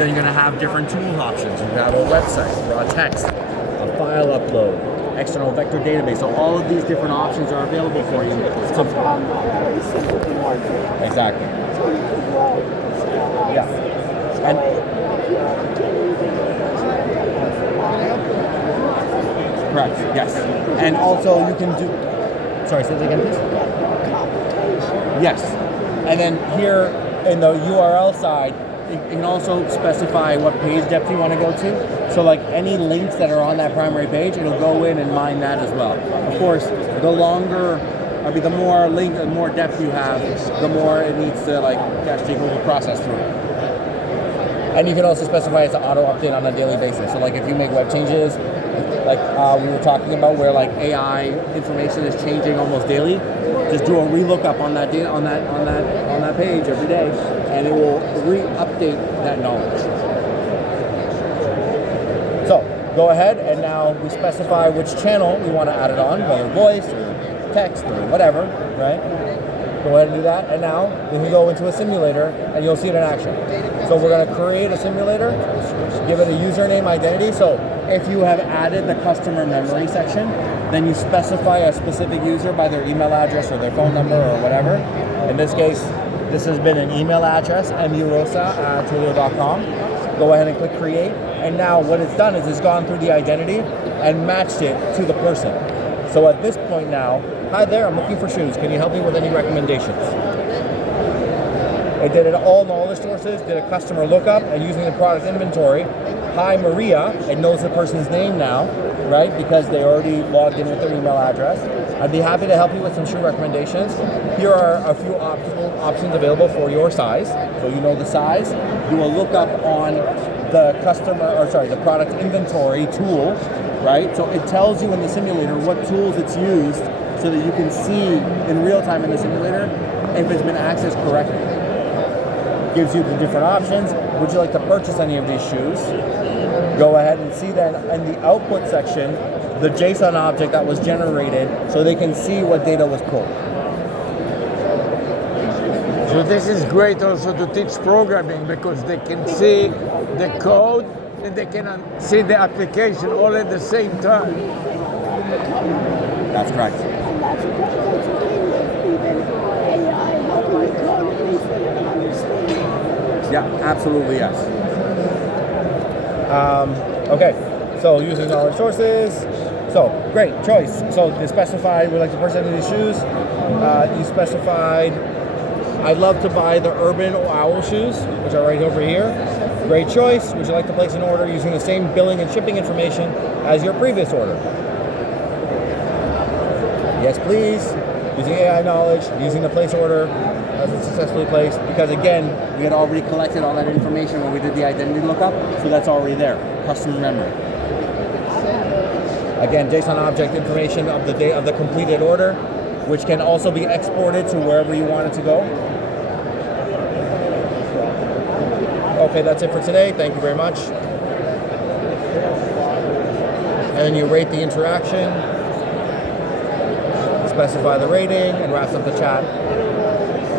then you're going to have different tools options. You have a website, raw text, a file upload, external vector database. So all of these different options are available for you. Exactly. Yeah. And correct. Yes. And also you can do. Sorry, say that again, please. Yes. And then here in the URL side, you can also specify what page depth you want to go to. So like any links that are on that primary page, it'll go in and mine that as well. Of course, the more depth you have, the more it needs to like actually go the process through it. And you can also specify it to auto update on a daily basis. So like if you make web changes, like we were talking about where like AI information is changing almost daily, just do a relookup on that on that page every day, and it will re-update that knowledge. So go ahead and now we specify which channel we want to add it on, whether voice or text or whatever, right? Go ahead and do that, and now we can go into a simulator and you'll see it in action. So we're going to create a simulator, give it a username identity. So if you have added the customer memory section, then you specify a specific user by their email address or their phone number or whatever. In this case, this has been an email address, murosa@twilio.com. Go ahead and click create. And now what it's done is it's gone through the identity and matched it to the person. So at this point now, hi there, I'm looking for shoes. Can you help me with any recommendations? It did all knowledge sources, did a customer lookup, and using the product inventory, hi Maria, it knows the person's name now, right? Because they already logged in with their email address. I'd be happy to help you with some shoe recommendations. Here are a few options available for your size. So you know the size. Do a lookup on the the product inventory tool, right? So it tells you in the simulator what tools it's used so that you can see in real time in the simulator if it's been accessed correctly. Gives you the different options. Would you like to purchase any of these shoes? Go ahead and see then in the output section the JSON object that was generated so they can see what data was pulled. So this is great also to teach programming because they can see the code and they can see the application all at the same time. That's correct. And that's a thing with even AI helping the code, at least they can understand. Yeah, absolutely, yes. Okay, so using knowledge sources. So, great choice. So you specified, we'd like to purchase any of these shoes. You specified, I'd love to buy the Urban Owl shoes, which are right over here. Great choice. Would you like to place an order using the same billing and shipping information as your previous order? Yes, please. Using AI knowledge, using the place order as it's successfully placed. Because again, we had already collected all that information when we did the identity lookup, so that's already there. Customer memory. Again, JSON object information of the day of the completed order, which can also be exported to wherever you want it to go. Okay, that's it for today. Thank you very much. And then you rate the interaction, specify the rating, and wraps up the chat.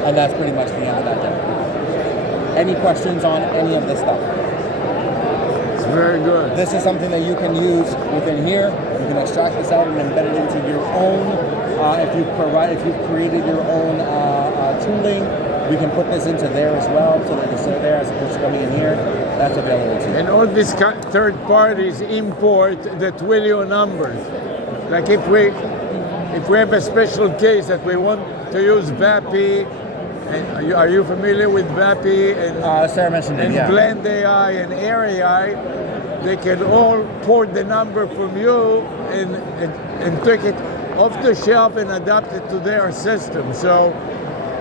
And that's pretty much the end of that day. Any questions on any of this stuff? It's very good. This is something that you can use within here. You can extract this out and embed it into your own. If you've created your own tooling, we can put this into there as well, so that it's there as opposed to coming in here. That's available to you. And all these third parties import the Twilio numbers. Like if we have a special case that we want to use VAPI, and are you familiar with VAPI and Sarah mentioned it, yeah. Blend AI and Air AI? They can all port the number from you and take it off the shelf and adapt it to their system. So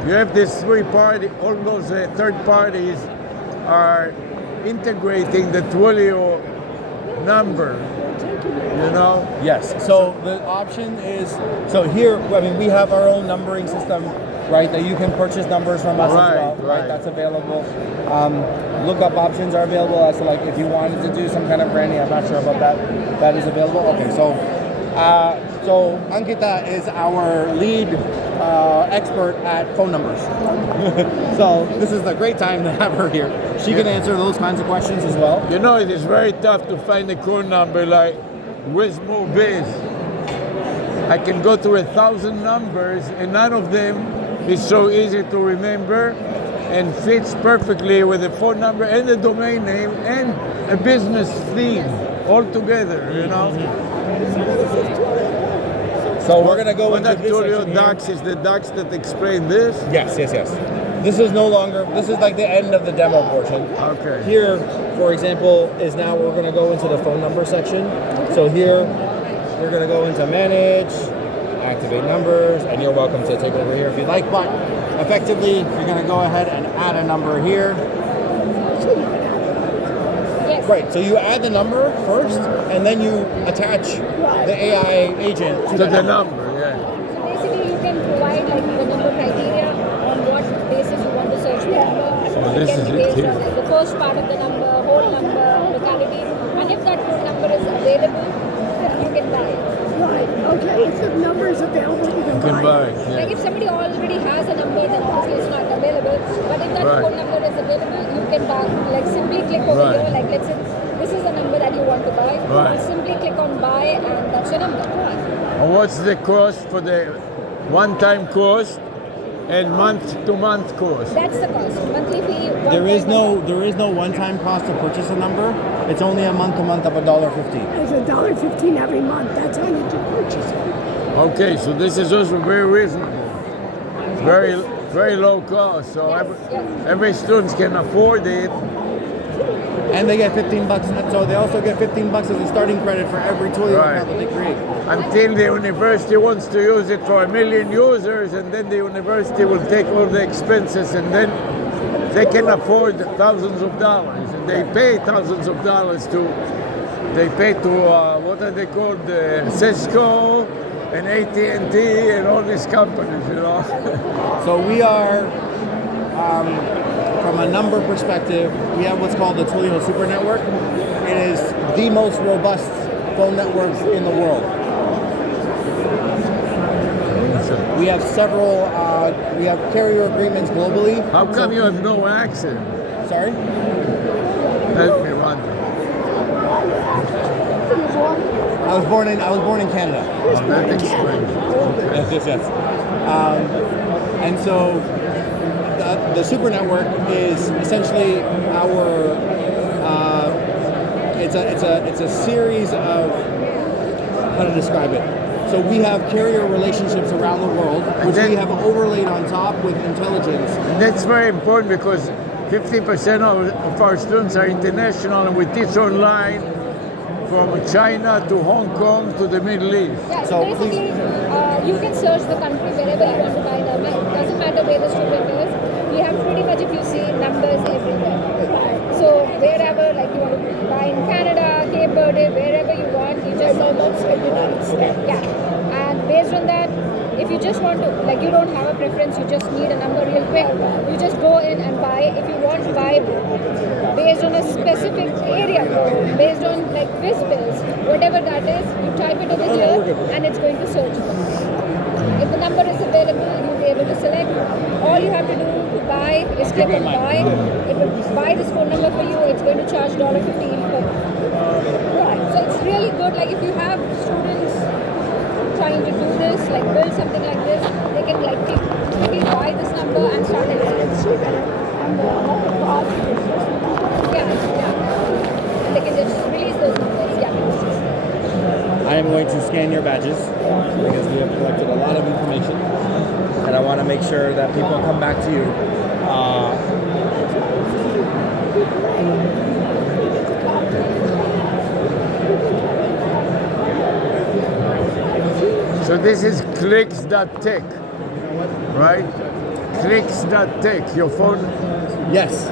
you have this all those third parties are integrating the Twilio number, you know? Yes, so the option is, so here, I mean, we have our own numbering system, right, that you can purchase numbers from us as well, right? That's available. Lookup options are available as to like if you wanted to do some kind of branding, I'm not sure about that, that is available. Okay, so Ankita is our lead expert at phone numbers. So this is a great time to have her here. She can answer those kinds of questions as well. You know, it is very tough to find a code number like Wismo Biz. I can go through 1,000 numbers and none of them is so easy to remember and fits perfectly with the phone number and the domain name and a business theme all together, you know. So we're gonna go What into I this told you, section here. docs is the docs that explain this. Yes. This is no longer, this is like the end of the demo portion. Okay. Here, for example, is now we're gonna go into the phone number section. So here, we're gonna go into manage, activate numbers, and you're welcome to take over here if you'd like, but effectively, you're gonna go ahead and add a number here. Yes. Right, so you add the number first, and then you attach the AI agent to To the number, yeah. So basically, you can provide like the number criteria on what basis you want to search for number. So this It can is be it based here. on like the first part of the number, whole number, locality, and if that phone number is available, you can buy it. Right. Okay. If the number is available, you You can can buy it, Like yeah. if somebody already has a number, then obviously it's not available. But if that Right. phone number is available, you can buy. Like simply click over Right. here. Like let's say this is the number that you want to buy. Right. You simply click on buy, and that's your number. And what's the cost for the one-time cost and month-to-month cost? That's the cost. Monthly fee. There is one-time no one-time cost to purchase a number. It's only a month-to-month of $1.50. It's $1.15 every month. That's how you do purchase it. Okay, so this is also very reasonable. It's very low cost, so every student can afford it. And they get $15. So they also get $15 as a starting credit for every Twilio Right. account that they create. Until the university wants to use it for 1 million users, and then the university will take all the expenses, and then they can afford thousands of dollars. And they pay thousands of dollars to what are they called, Cisco and AT&T and all these companies, you know. So we are, from a number perspective, we have what's called the Twilio Super Network. It is the most robust phone network in the world. We have several, we have carrier agreements globally. How come you have no accent? Sorry? Let me wonder. I was born in Canada. That explains. Yes. And so the Super Network is essentially our, it's a series of, how to describe it. So we have carrier relationships around the world, which we have overlaid on top with intelligence. And that's very important because 50% of our students are international, and we teach online from China to Hong Kong to the Middle East. Yeah, So so basically, you can search the country wherever you want to buy number. It doesn't matter where the student is. We have pretty much, if you see, numbers everywhere. So wherever, like you want to buy in Canada, Cape Verde, wherever you want, you just Let's say United States. yeah. And based on that, if you just want to, like you don't have a preference, you just need a number real quick, you just go in and buy. If you want to buy based on a specific area code, based on like bills, whatever that is, you type it over here and it's going to search for it. If the number is available, you'll be able to select. All you have to do to buy is click on buy. It will buy this phone number for you. It's going to charge $15 per month. So it's really good. Like if you have students trying to do this, like build something like this, they can like quickly buy this number and start it. See that on the whole process. Yeah. And they can just release those numbers. Yeah. I am going to scan your badges because we have collected a lot of information, and I want to make sure that people come back to you. So this is clicks.tech, right? Clicks.tech, your phone. Yes,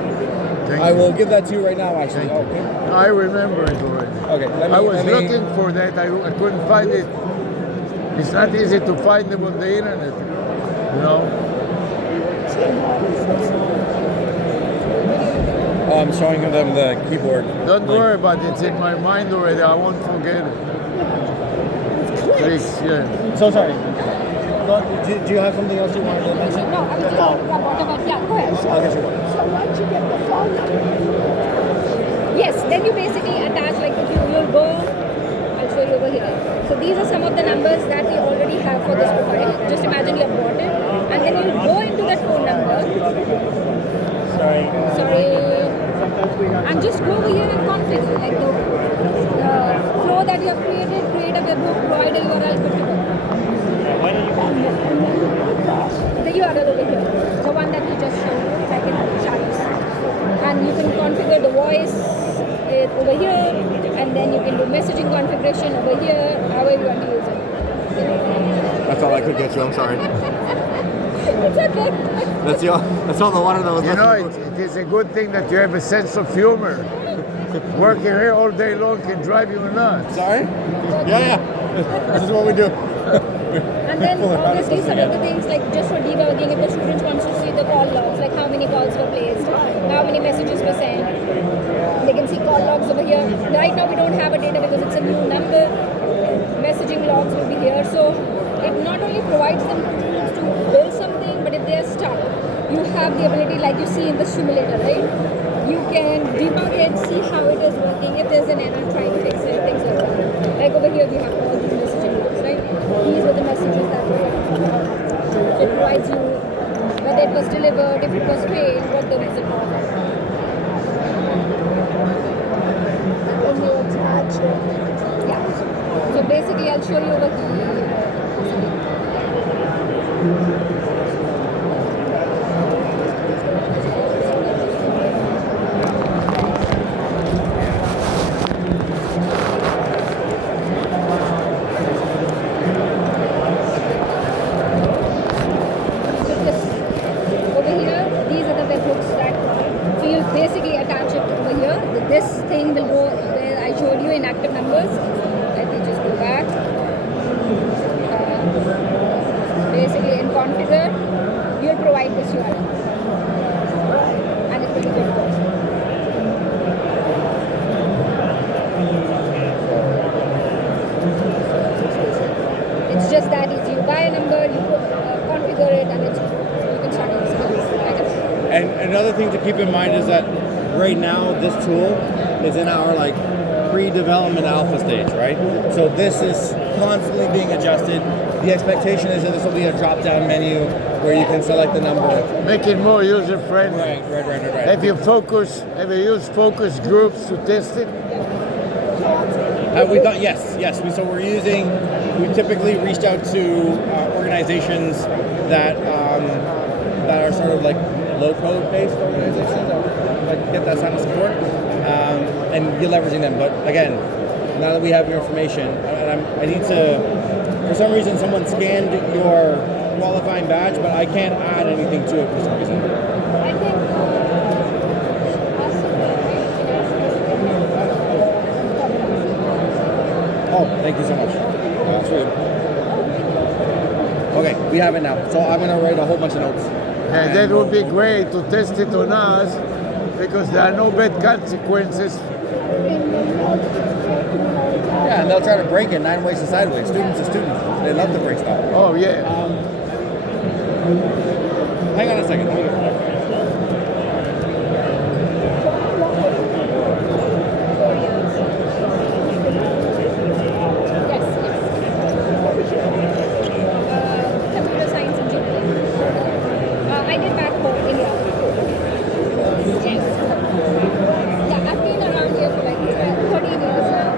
Thank I you. will give that to you right now. Actually, Thank you. okay. I remember it already. Okay, let me, I was let me- looking for that. I couldn't find it. It's not easy to find them on the internet, you know. Oh, I'm showing them the keyboard. Don't worry about it. It's in my mind already. I won't forget it. Clicks, yeah. So sorry. Do you have something else you wanted to mention? No, I was just talking about, yeah, go ahead. I'll get you one. So once you get the phone number, then you basically attach, like if you'll go, I'll show you over here. So these are some of the numbers that we already have for this profile. Just imagine you have bought it, and then you go into that phone number. Sorry. And just go over here and configure, like the flow that you have created, create a webhook, provide a URL, good to go. The URL over here, the one that we just showed, like in charts. And you can configure the voice over here, and then you can do messaging configuration over here, however you want to use it. That's all I could get you. I'm sorry. It's okay. That's all the one that was. You know, it is a good thing that you have a sense of humor. Working here all day long can drive you nuts. Sorry? Yeah. This is what we do. And then obviously some of the things, like just for debugging, if the students wants to see the call logs, like how many calls were placed, how many messages were sent, they can see call logs over here. Right now we don't have a data because it's a new number. Messaging logs will be here. So it not only provides them tools to build something, but if they are stuck, you have the ability, like you see in the simulator, right? You can debug it, see how it is working, if there's an error, try to fix it, things like that. Like over here we have all these messaging logs, right? These are the messages that we have. So it provides you whether it was delivered, if it was paid, what the reason was. When you attach it. Yeah. So basically I'll show you over here. Basically attach it over here. This thing will go where I showed you in active numbers. Let me just go back. Basically in configure, you'll provide this URL. And it will be good to go. It's just that easy. You buy a number, you configure it, and you can start using it. And another thing to keep in mind is that right now this tool is in our pre-development alpha stage, right? So this is constantly being adjusted. The expectation is that this will be a drop-down menu where you can select the number. Make it more user-friendly. Right. Have you used focus groups to test it? We thought yes. We typically reached out to organizations that are sort of like low-code based organizations that get that kind of support, and you're leveraging them. But again, now that we have your information, and I need to, for some reason, someone scanned your qualifying badge, but I can't add anything to it for some reason. I think Oh, thank you so much. That's rude. Okay, we have it now. So I'm going to write a whole bunch of notes. And that would be great to test it on us because there are no bad consequences. Yeah, and they'll try to break it 9 ways to sideways. Students are students. They love to break stuff. Oh, yeah. Hang on a second. computer science engineering. I did back home, India. Yes. Yeah, I've been around here for like 13 years now.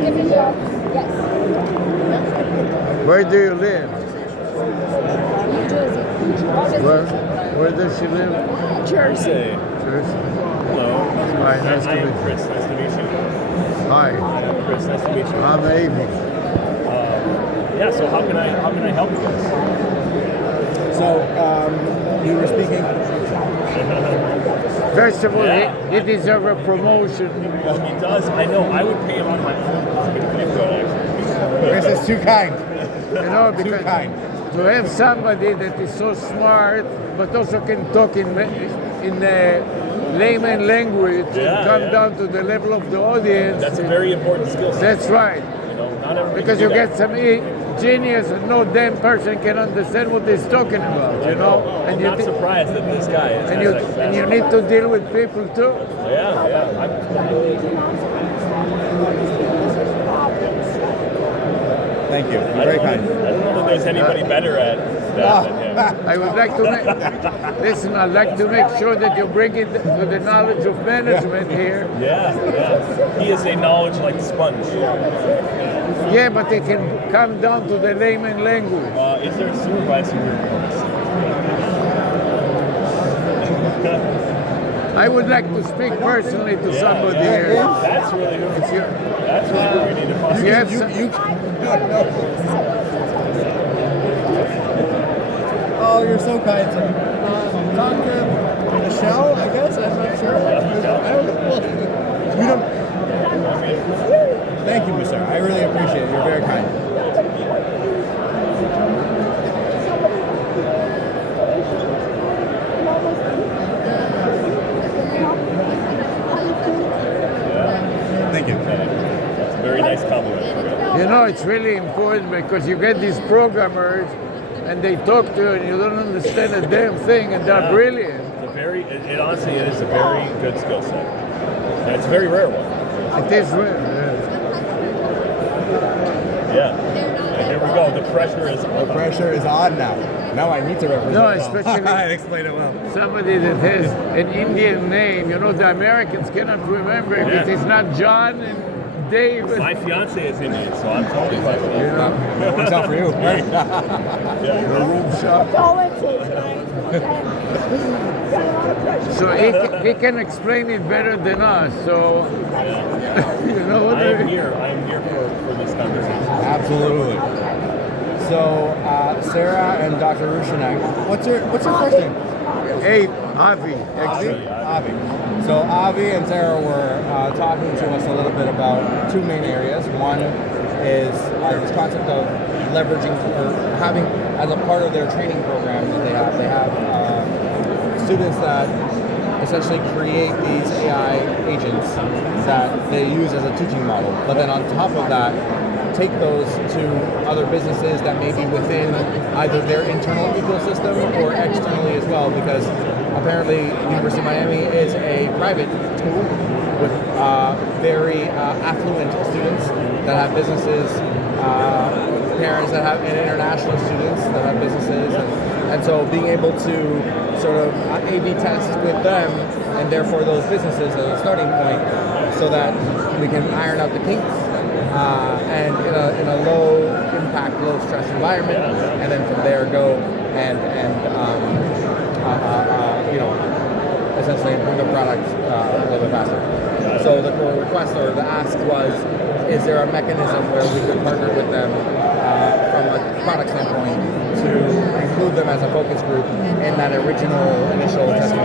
Different jobs. Yes. Where do you live? New Jersey. Where does she live? Jersey. Jersey. Hello. Hi, nice to I meet am you. Chris. Nice to meet you. Hi, I'm Chris. Nice to meet you. I'm Amy. Yeah. So how can I help you guys? So, you were speaking. First of all, Yeah. he deserves a promotion. Well, he does. I know. I would pay him on my own pocket if I could, actually. Chris is too kind. You know, Too because kind. to have somebody that is so smart but also can talk in layman language and Yeah, come yeah. down to the level of the audience. That's a very important skill set. That's right. You know, not everybody Because can you do that. get some genius and no damn person can understand what he's talking about, you know? I'm not surprised that this guy is. and you need to deal with people too. Yeah. Thank you. You're I very don't, kind. I don't know that there's anybody better at that than him. I would like to listen. I'd like to make sure that you bring it to the knowledge of management here. Yeah. He is a knowledge like sponge. Yeah, but it can come down to the layman language. Is there a supervisor here? I would like to speak personally to somebody here. That's really who. If you- That's really who we need to find. if you have Oh, you're so kind. Dr. Michelle, I guess. I'm not sure. I don't know. You don't. Thank you, Michelle. I really appreciate it. You're very kind. Thank you. That's a very nice compliment. You know, it's really important because you get these programmers and they talk to you and you don't understand a damn thing and they're brilliant. It honestly, it is a very good skill set. And it's a very rare one. It is real. Yeah. And here we go. The pressure is on. The pressure is on now. Now I need to represent. No, well. especially- I explained it well. Somebody that has an Indian name, you know, the Americans cannot remember if it is not John and David. My fiance is Indian, so I'm totally fine with You that. know? It works out for you. Right? So he can explain it better than us. So you know what I am here for this conversation. Absolutely. So, Sarah and Dr. Rushanek, what's your first name? Hey, Avi. Avi. So Avi and Sarah were talking to us a little bit about two main areas. One is this concept of leveraging or having as a part of their training program that they have students that essentially create these AI agents that they use as a teaching model. But then on top of that, take those to other businesses that may be within either their internal ecosystem or externally as well, because apparently University of Miami is a private school with very affluent students that have businesses, parents that have, and international students that have businesses, and so being able to sort of A/B test with them and therefore those businesses as a starting point so that we can iron out the kinks and in a low impact, low stress environment, and then from there go and essentially improve the product a little bit faster. So the request or the ask was, is there a mechanism where we could partner with them from a product standpoint to include them as a focus group in that original initial testing?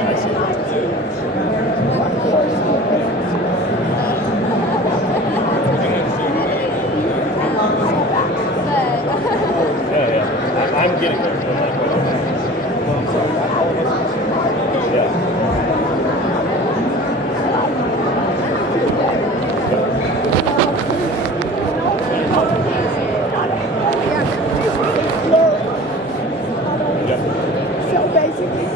I'm getting there. So basically,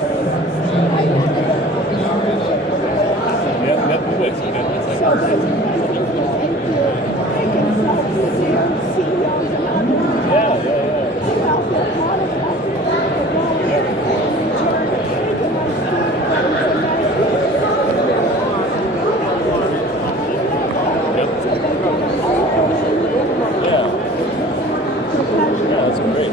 That's great.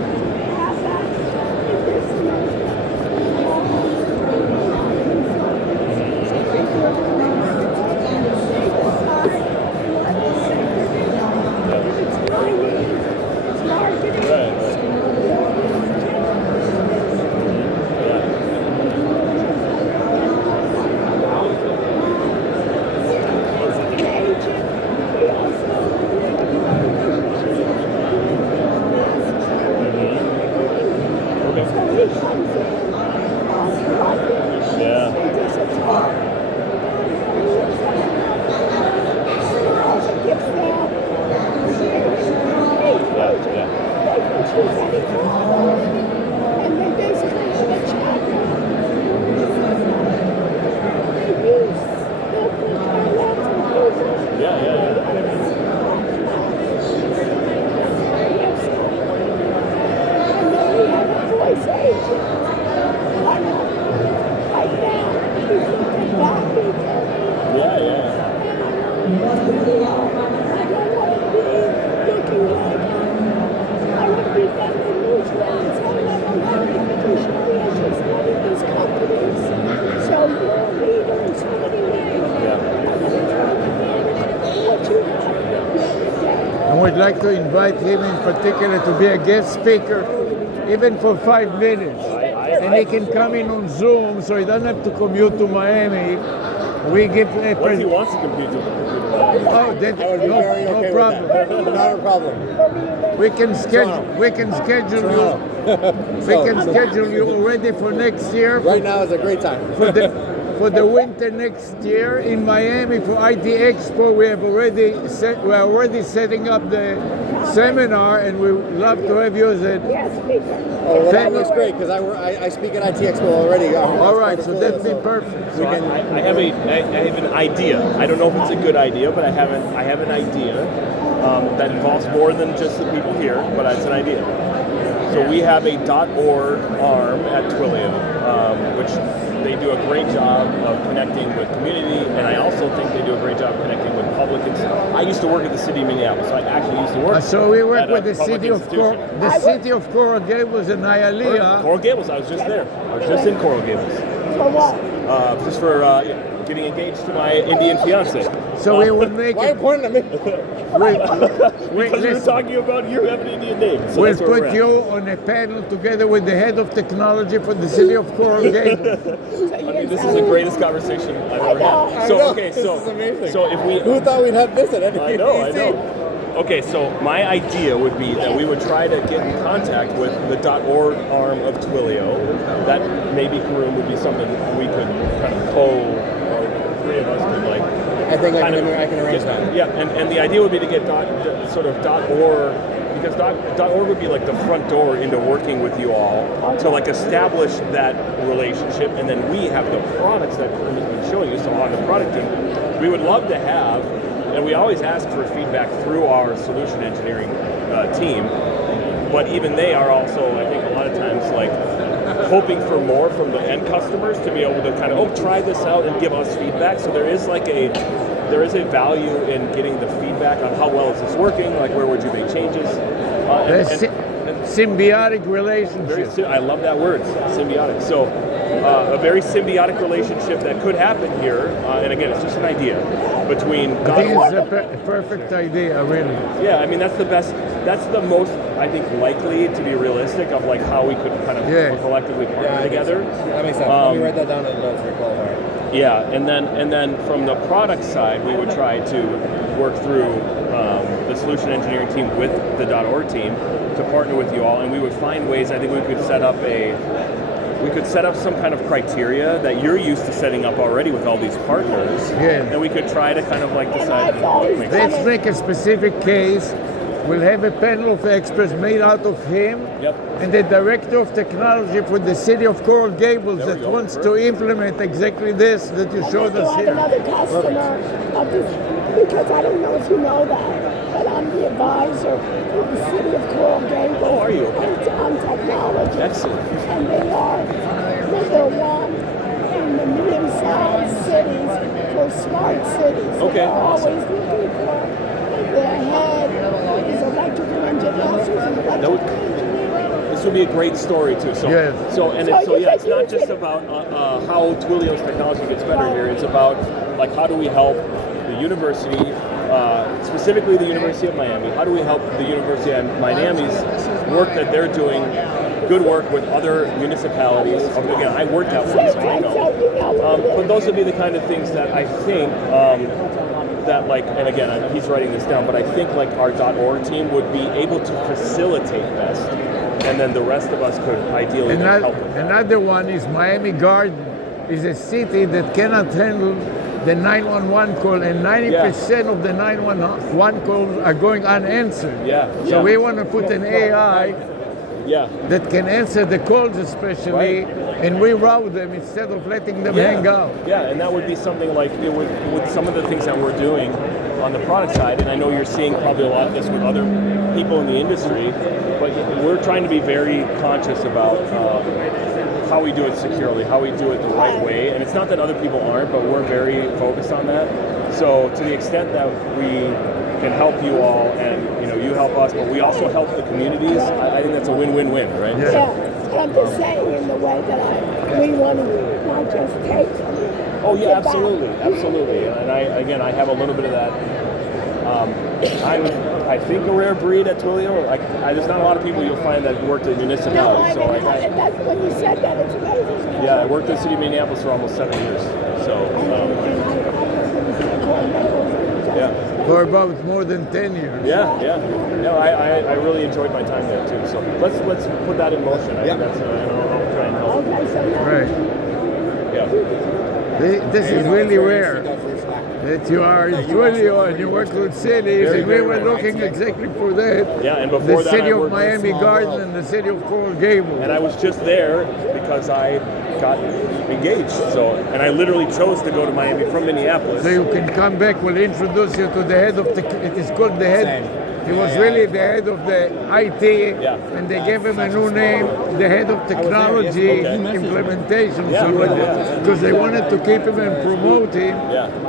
video. I don't want to be looking like I want to be family news rounds. I don't have any fiduciary interest in any of these companies. So you're a leader in so many ways. What you have every day. And we'd like to invite him in particular to be a guest speaker, even for 5 minutes. And he can come in on Zoom, so he doesn't have to commute to Miami. We give a What if he wants to compete with Oh, that, I would be very no okay problem. with that. Not a problem. We can schedule. We can schedule you. We can schedule you already for next year. Right now is a great time. For the winter next year in Miami for IT Expo, we are already setting up the seminar, and we would love to have you as a. Yes, speaker. Oh, well, that looks great because I speak at IT Expo already. All right, so that'd be perfect. So I have an idea. I don't know if it's a good idea, but I have an idea that involves more than just the people here, but it's an idea. So we have a .org arm at Twilio, which they do a great job of connecting with community, and I also think they do a great job connecting with public. I used to work at the city of Minneapolis, so I actually used to work. So we work at with a the public city of Coral Gables and Hialeah. Coral Gables. I was just there. I was just in Coral Gables. For what? Just for getting engaged to my Indian fiance. So we will make Why are you it. pointing at me? Because we were listen. talking about you have an Indian name. So We'll that's where we're put at. you on a panel together with the head of technology for the city of Coral Gables. I mean, this is the greatest conversation I've ever had. I So know, okay, this so is amazing. so if we Who thought we'd have this at NBC? I know. Okay, so my idea would be that we would try to get in contact with the .org arm of Twilio. That maybe Karoom would be something we could kind of or three of us could like. I think I kind can of arrange get- that. Yeah, and the idea would be to get sort of .org, because .org would be like the front door into working with you all to like establish that relationship, and then we have the products that Karoom has been showing you. So on the product team, we would love to have. And we always ask for feedback through our solution engineering team, but even they are also, I think, a lot of times like hoping for more from the end customers to be able to kind of try this out and give us feedback. So there is a value in getting the feedback on how well is this working, like where would you make changes. Symbiotic relationship. I love that word, symbiotic. So a very symbiotic relationship that could happen here, and again, it's just an idea, between I think it's a perfect idea, really. Yeah, I mean that's the best. That's the most I think likely to be realistic of like how we could kind of collectively partner together. That makes sense. Let me write that down in the notes for qualifier. Yeah, and then from the product side, we would try to work through the solution engineering team with the .org team to partner with you all, and we would find ways. I think we could set up some kind of criteria that you're used to setting up already with all these partners. Yeah. And we could try to kind of like decide what makes sense. Let's make a specific case. We'll have a panel of experts made out of him and the director of technology for the city of Coral Gables that wants to implement exactly this that you showed us I have here. another customer of this, because I don't know if you know that, but I'm the advisor for the city of Coral Gables. Oh, are you? Okay. On technology. Excellent. And they are number one in the medium-sized cities for smart cities. Okay. They're always looking for the head is electrical engineers and electrical engineering. This would be a great story too. So, Yes. it's not just about how Twilio's technology gets better here. It's about like how do we help the university, specifically the University of Miami. How do we help the University of Miami's work that they're doing, good work with other municipalities? Again, I worked at one, so I know. But those would be the kind of things that I think. That like, and again, he's writing this down, but I think like our .org team would be able to facilitate best, and then the rest of us could ideally help with that. Another one is Miami Garden, is a city that cannot handle the 911 call, and 90% of the 911 calls are going unanswered. So we want to put an AI that can answer the calls especially, and we route them instead of letting them hang out. Yeah, and that would be something like with some of the things that we're doing on the product side, and I know you're seeing probably a lot of this with other people in the industry, but we're trying to be very conscious about how we do it securely, how we do it the right way, and it's not that other people aren't, but we're very focused on that. So to the extent that we can help you all, and you help us, but we also help the communities, I think that's a win-win-win, right? Yeah. And I'm just saying in the way that we want to not just take from you. Oh yeah, give back. absolutely. And I have a little bit of that. I think a rare breed at Twilio. There's not a lot of people you'll find that worked in municipalities. No, that's when you said that, it's amazing. Yeah, I worked in the city of Minneapolis for almost 7 years. So. Yeah. For about more than 10 years. Yeah. No, I really enjoyed my time there too. So let's put that in motion. I think that's I'll try and help. Okay, so now. Right. Yeah. This is really rare that you are in Twilio and you work with cities, and we were looking exactly for that. Yeah, and before the that, city I of worked Miami Garden and the city of Coral Gables. And I was just there because I got engaged. So, and I literally chose to go to Miami from Minneapolis. So you can come back. We'll introduce you to the head of the. It is called the head. He was really the head of the IT, and they gave him a new name, the head of technology implementation, because they wanted to keep him and promote him.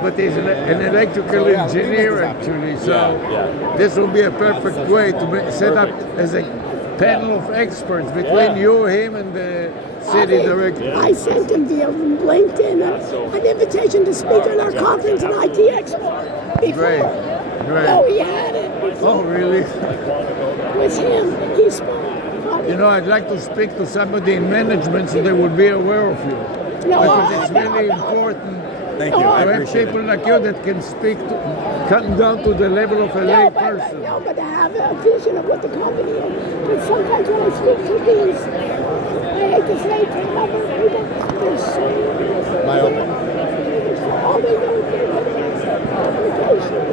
But he's an electrical engineer actually, so this will be a perfect way to set up as a panel of experts between you, him, and the city director. I sent him via LinkedIn an invitation to speak at our conference in IT Expo before. Great. Oh, he had it before. Oh, really? It was him. He spoke. I'd like to speak to somebody in management so they would be aware of you. Because it's really important Thank to you. I have appreciate people it. like you that can speak, come down to the level of a lay person. But to have a vision of what the company is. But sometimes when I speak to these, I hate to say clever people, they're so... My own. All they know is application.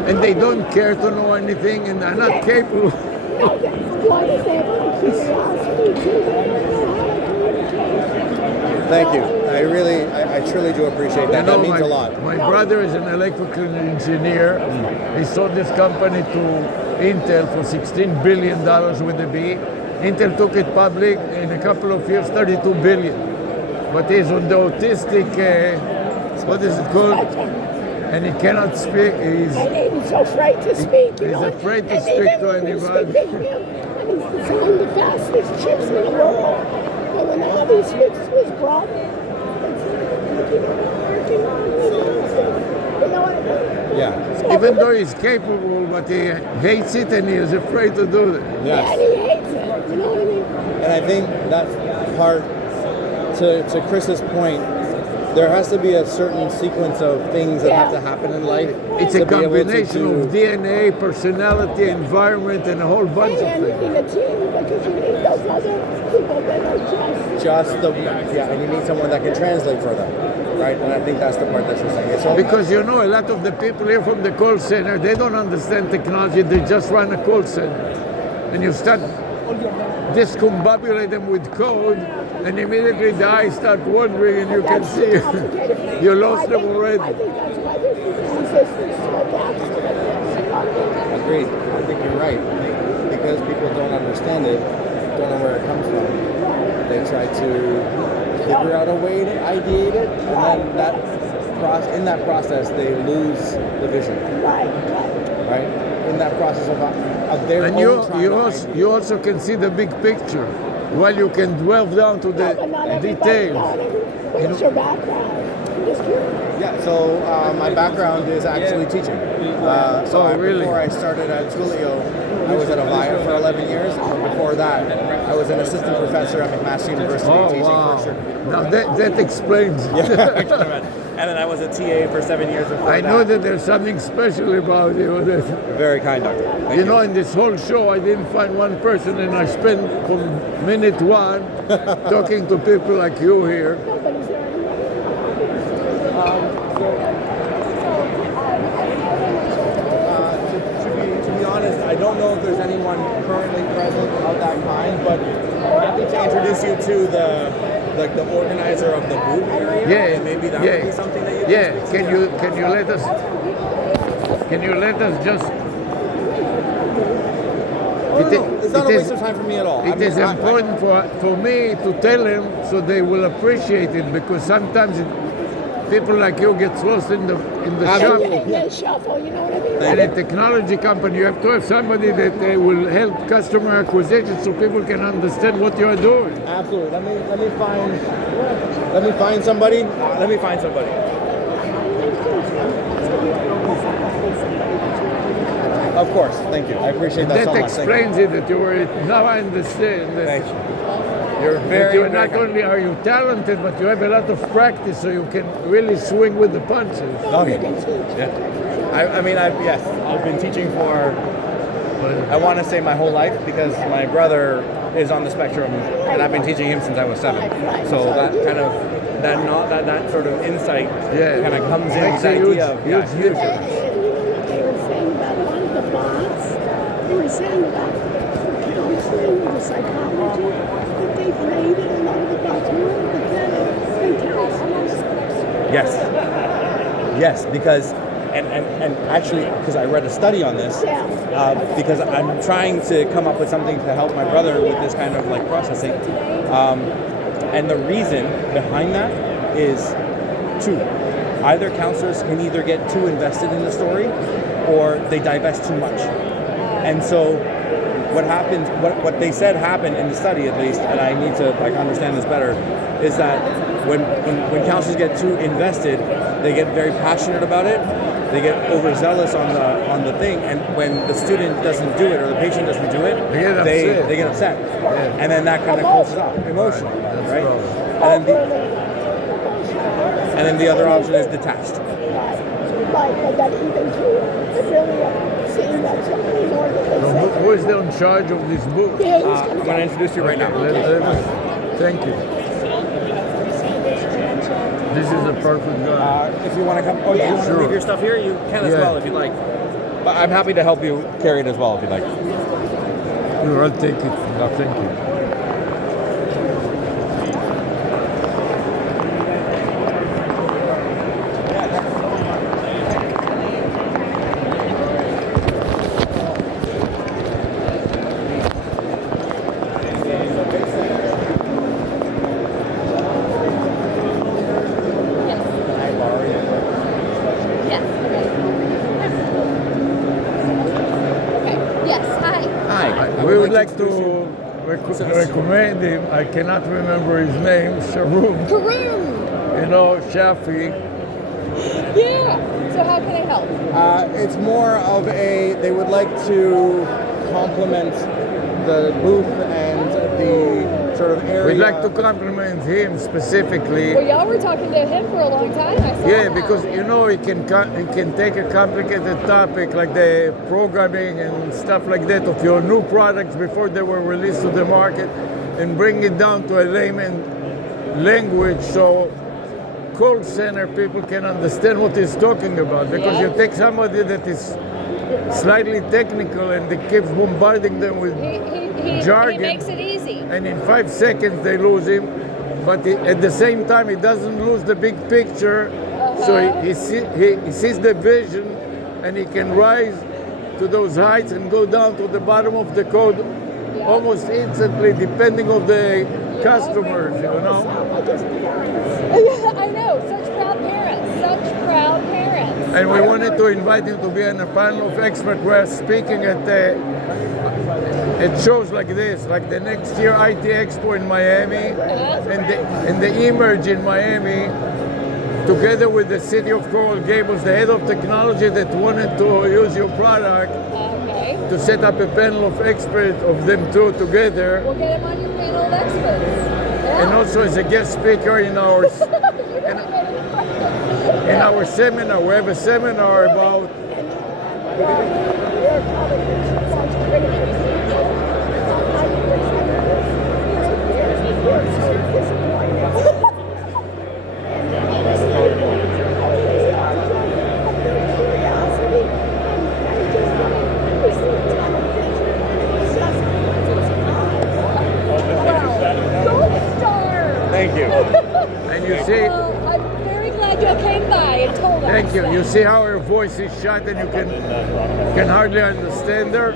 And they don't care to know anything and are not capable. Why is they have curiosity too? They don't know how to communicate. Thank you. I truly do appreciate that. That means a lot. My brother is an electrical engineer. He sold this company to Intel for $16 billion with a B. Intel took it public in a couple of years, $32 billion. But he's on the autistic, what is it called? And he cannot speak. He's so afraid to speak. He's afraid to speak to anybody. And he's designed the fastest chips in the world. But when all he speaks to his brother, Yeah. Even though he's capable, but he hates it and he is afraid to do it. Yes. And he hates it. You know what I mean? And I think that's part, to Chris's point, there has to be a certain sequence of things that have to happen in life. It's a combination of DNA, personality, environment, and a whole bunch of And things. in a team, because you need those other people that are and you need someone that can translate for them, right? And I think that's the part that you're saying. So, Because a lot of the people here from the call center, they don't understand technology, they just run a call center. And you start discombobulate them with code, and immediately the eyes start wandering and you can see you lost them already. I think that's why there's resistance to adapt to this. agreed. I think you're right. Because people don't understand it, don't know where it comes from. They try to figure out a way to ideate it, and then in that process, they lose the vision. Right? In that process of their And you also can see the big picture, while you can delve down to the details. What's your background? I'm just curious. Yeah, so my background is actually teaching. Really? Before I started at Twilio, I was at Avaya for 11 years. Before that, I was an assistant professor at McMaster University teaching first year. Now that explains. And then I was a TA for 7 years before I know that there's something special about you. Very kind, doctor. Thank you. In this whole show, I didn't find one person, and I spent from minute one talking to people like you here. To be honest, I don't know if there's anyone currently present of that kind, but I'm happy to introduce you to the organizer of the booth area. Yeah, And maybe that would be something that you can speak to. Can you let us just? It's not a waste of time for me at all. It is important for me to tell them so they will appreciate it, because sometimes people like you get lost in the shuffle. Yeah, shuffle, you know what I mean? In a technology company, you have to have somebody that will help customer acquisition so people can understand what you are doing. Absolutely. Let me find somebody. Let me find somebody. Of course. Thank you. I appreciate that so That much. Thank you. explains it that you were. Now I understand that. Thank you. You're That very, you're very not only are you talented, but you have a lot of practice, so you can really swing with the punches. Okay. Yeah. Yes, I've been teaching for, I want to say my whole life, because my brother is on the spectrum, and I've been teaching him since I was 7. So that kind of, that sort of insight kind of comes in Makes the a idea of, huge And you know what they were saying about one of the bots? They were saying about the counseling, the psychology, that they played it, a lot of the bots more empathetic than counselors. Yes. Yes, because, and actually, because I read a study on this, because I'm trying to come up with something to help my brother with this kind of like processing. And the reason behind that is 2. Either counselors can either get too invested in the story or they divest too much. And so what happens, what they said happened in the study at least, and I need to like understand this better, is that when counselors get too invested, they get very passionate about it. They get overzealous on the thing, and when the student doesn't do it or the patient doesn't do it, they get upset, and then that kind of closes off emotionally, right? And then the other option is detached. Like that even too, it really seeing that somebody more than they say. Who is in charge of this book? Yeah, he's I'm going to introduce you right now. Thank you. This is a perfect guy. If you want to come, you want to leave your stuff here, you can as well if you'd like. But I'm happy to help you carry it as well if you'd like. I'll take it. No, thank you. We would like to recommend him. I cannot remember his name. Sharoon. Karoom! You know, Shafi. Yeah. So how can I help? It's more of they would like to complement the booth and the sort of area. We'd like to compliment him specifically. Well, y'all were talking to him for a long time. I saw that. Because you know he can take a complicated topic like the programming and stuff like that of your new products before they were released to the market and bring it down to a layman language so call center people can understand what he's talking about. Because you take somebody that is slightly technical and they keep bombarding them with jargon. He makes it easy. And in 5 seconds they lose him, but at the same time he doesn't lose the big picture. So he sees the vision, and he can rise to those heights and go down to the bottom of the code almost instantly, depending on the customers. You know. I know, such proud parents. And we wanted to invite him to be on a panel of experts. We're speaking at shows like this, like the next year IT Expo in Miami, and the Emerge in Miami, together with the city of Coral Gables, the head of technology that wanted to use your product, to set up a panel of experts of them two together. We'll get him on your panel of experts. And also as a guest speaker in our seminar. We have a seminar about Thank you. and you see. I'm very glad you came by and told us. Thank you. You see how her voice is shut and you can hardly understand her?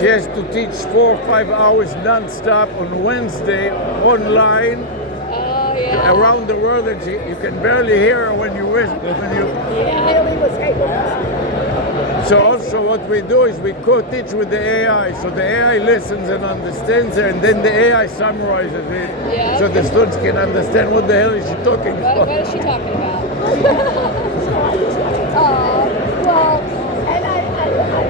She has to teach 4 or 5 hours non-stop on Wednesday online. Oh, yeah. Yeah. around the world, and you can barely hear her when you whisper. So also what we do is we co-teach with the AI. So the AI listens and understands her, and then the AI summarizes it, Yeah. so the students can understand what the hell is she talking What about. is she talking about? Well, and I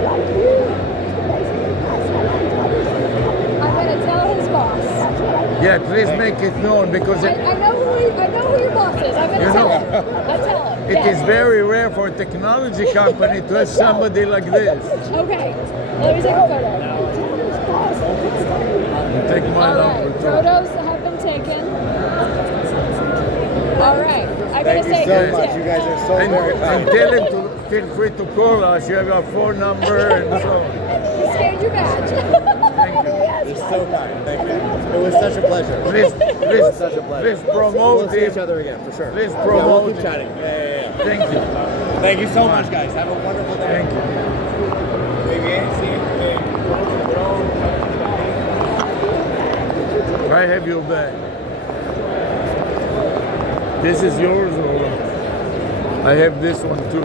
like you to basically pass that on to others in the company. I'm going to tell his boss. That's what I do. Yeah, please make it known, because I know who your boss is. I'm going to tell him. I'll tell him. it is very rare for a technology company to have somebody like this. Okay. Let me take a photo. Tell this boss that next time we have You take my All right. number too. Photos have been taken. All right. I'm going to say so much. You guys are so And, very and kind. tell him to feel free to call us. You have our phone number and so. You scared your badge. You're so kind. Thank you. It was such a pleasure. Please, please, Such a pleasure. please promote We'll see each it. other again for sure. Please Yeah, promote we'll keep it. chatting. Yeah. Thank you. Thank you so much, guys. Have a wonderful day. Thank you. I have your bag. This is yours, or I have this one too.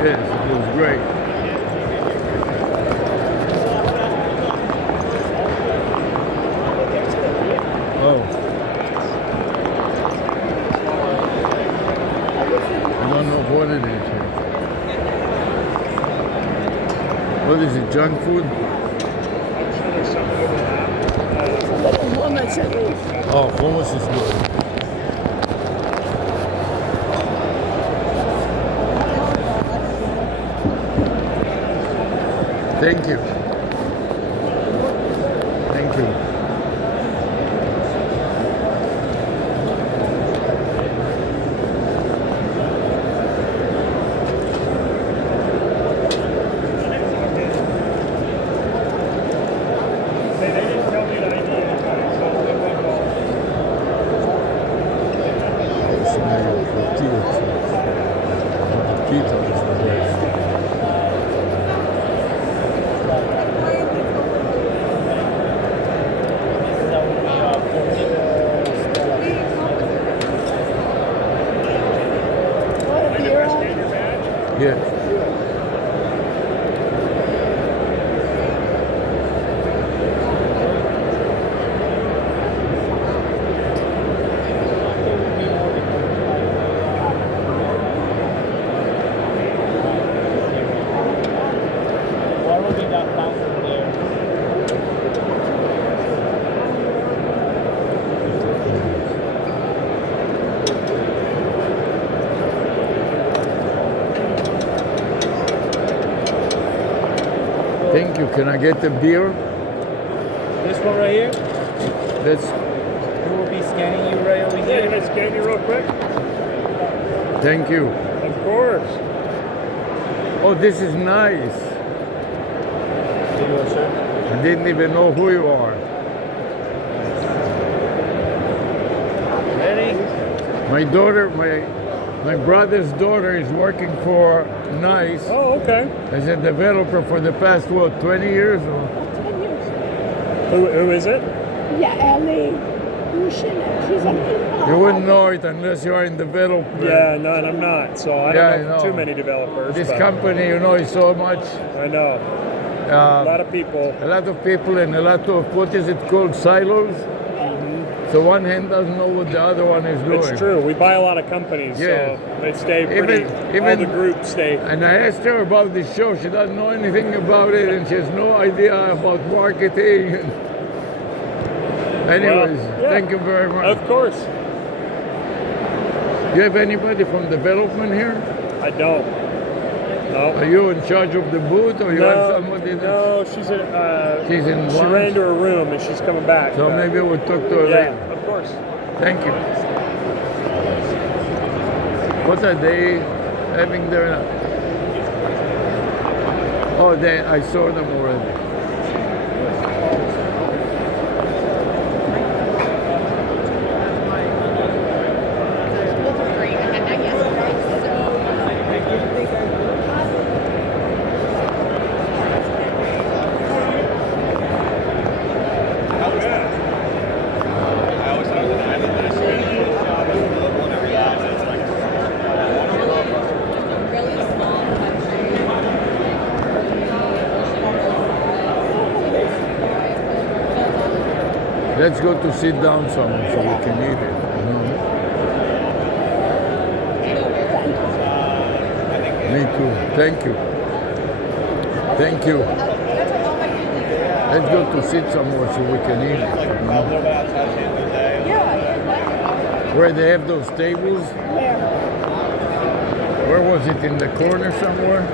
Yes, it was great. Oh. I don't know what it is here. What is it, junk food? Oh, hummus is good. Thank you. Thank you. Yes. Thank you. Can I get a beer? This one right here, That's. we will be scanning you right over here. Can I scan you real quick? Thank you. Of course. Oh, this is nice. Here you go, sir. I didn't even know who you are. Ready? My daughter, my brother's daughter is working for NICE Oh, okay. as a developer for the past, what, 20 years? Or? 10 years. Who is it? Yeah, Ellie. She's a You wouldn't know it unless you are in development. Yeah, no, and I'm not. So I Yeah, I don't know know. too many developers. This but company, you know, is so much. I know. A lot of people. A lot of people and a lot of, what is it called, silos? So one hand doesn't know what the other one is doing. It's true. We buy a lot of companies, Yeah. so they stay pretty. all even- the groups stay. And I asked her about this show. She doesn't know anything about it, and she has no idea about marketing. Anyways, yeah. thank you very much. Of course. Do you have anybody from development here? I don't. Are No. you in charge of the booth, or you have somebody that... No, she's in. She's in She lunch? ran to her room and she's coming back. So maybe we'll talk to her Yeah, later. of course. Thank you. What are they having there now? Oh, I saw them already. Let's go to sit down somewhere so we can eat it. You know? Me too. Thank you. Thank you. Let's go to sit somewhere so we can eat it. You know? Where they have those tables? Where was it? In the corner somewhere?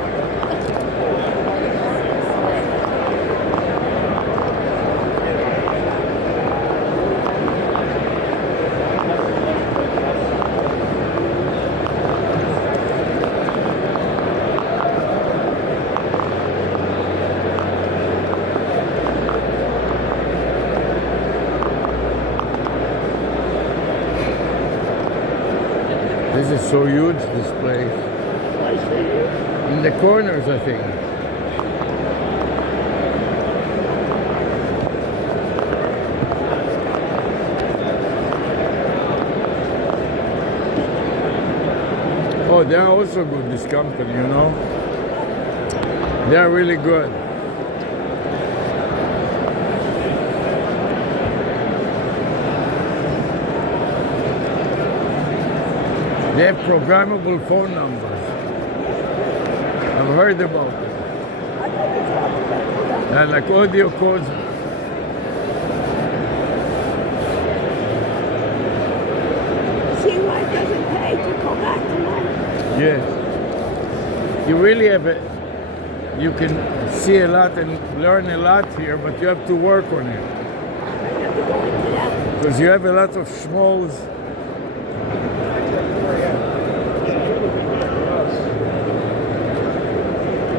This is so huge, this place. In the corners, I think. Oh, they're also good, this company, you know? They're really good. They have programmable phone numbers. I've heard about them. And like audio codes. See why it doesn't pay to go back to life. Yes. You really have it. You can see a lot and learn a lot here, but you have to work on it. I have to go into that. Because you have a lot of schmoes.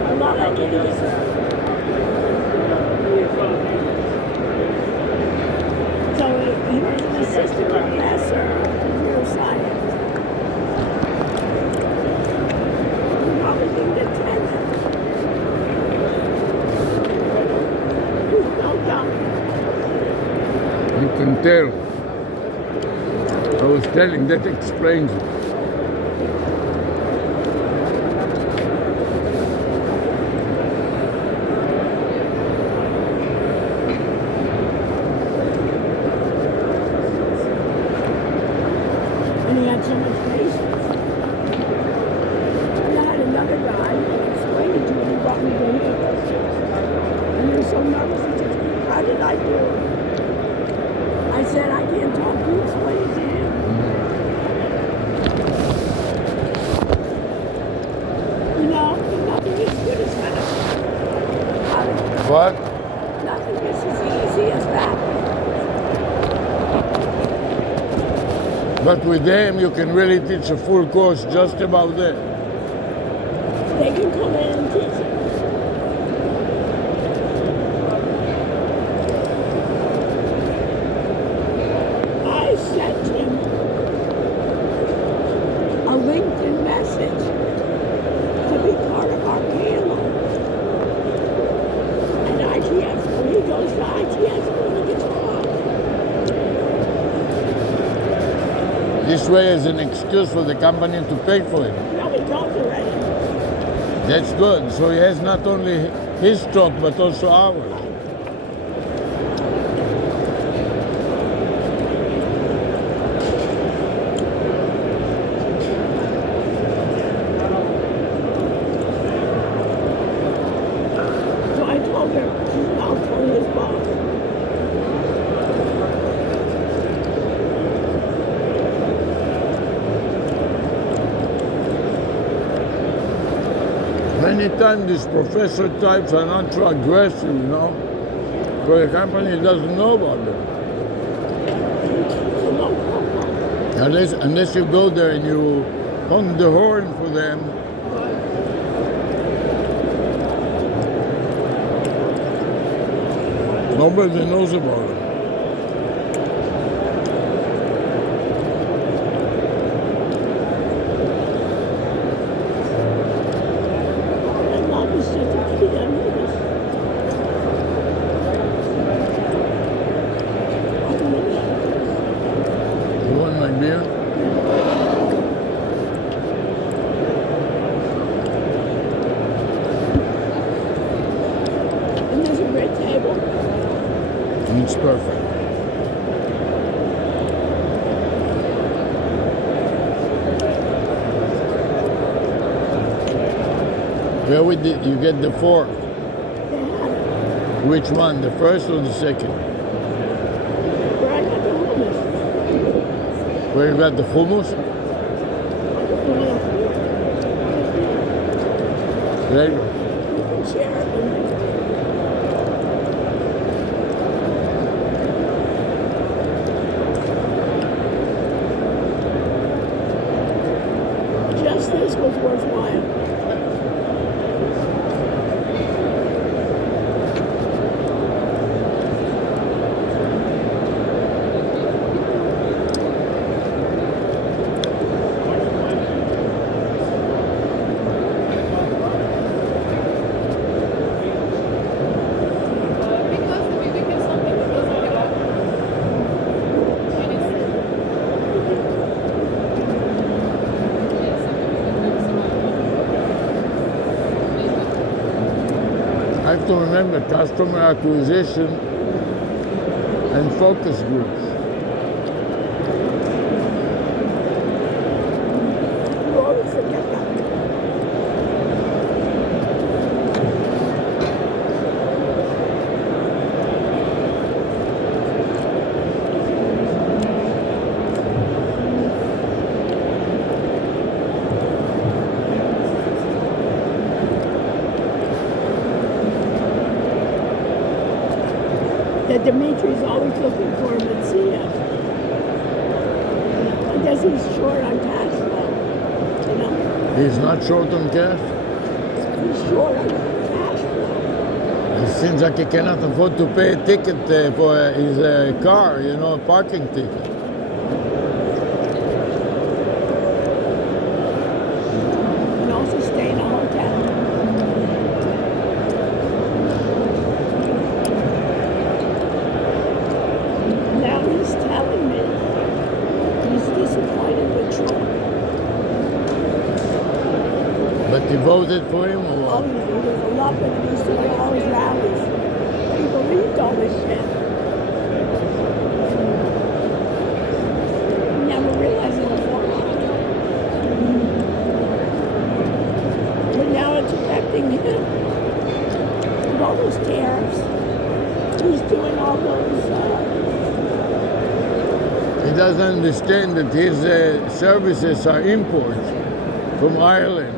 I'm not like idiots. So he was an assistant professor of computer science. Probably didn't attend it. He's no dumb. You can tell. I was telling, that explains it. And he had so much patience. And I had another guy who explained it to him, he brought me to him. And he was so nervous, he said, how did I do it? I said, I can't talk, you explain it to him. You know, nothing is good as that. What? Nothing is as easy as that. But with them, you can really teach a full course just about that. They can come in and teach it. I sent him a LinkedIn message to be part of our panel. And ITS, when he goes to ITS, when he gets off. This way is an excuse for the company to pay for it. No, we talked already. That's good. So he has not only his stock, but also ours. So I told her, I'll tell his boss. Anytime this professor types are not too aggressive, you know, but the company doesn't know about them. So no problem. Unless you go there and you honk the horn for them. Nobody knows about it. And love is just a key on this. You want my beer? And there's a great table. It's perfect. Where did you get the fork? They had it. Which one, the first or the second? Where I got the hummus. Where you got the hummus? There you go. You can share it with me. Just this was worthwhile. I have to remember customer acquisition and focus groups. You always forget that. That Dimitri's always looking for him at CF. I guess he's short on cash flow. You know, He's not short on cash. he's short on cash flow. It seems like he cannot afford to pay a ticket for his car, you know, a parking ticket. And also stay in a hotel. Now he's telling me he's disappointed with Trump. But you voted for him or Oh, what? he was a lot when he's doing all his rallies. But he believed all this shit. He never realized it was wrong. But now it's affecting him. With all those tariffs. He's doing all those, He doesn't understand that his services are imports from Ireland.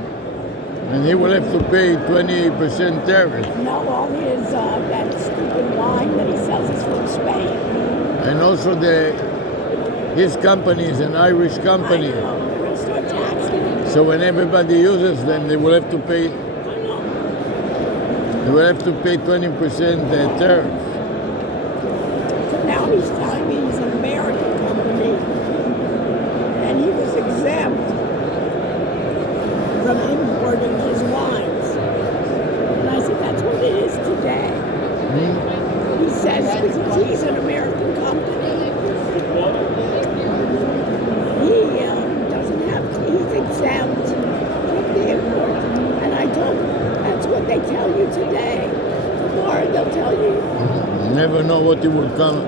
And he will have to pay 20% tariff. all his, that stupid wine that he sells is from Spain. And also his company is an Irish company. I know, they're going to start taxing him. So when everybody uses them, they will have to pay, I know. they will have to pay 20% tariff. So now he's telling me he's an American company, and he was exempt from importing his wines. And I said, that's what it is today. He says, because he's an American company, he doesn't have, he's exempt from the import. And I told him, that's what they tell you today. Tomorrow they'll tell you, You never know what it will come.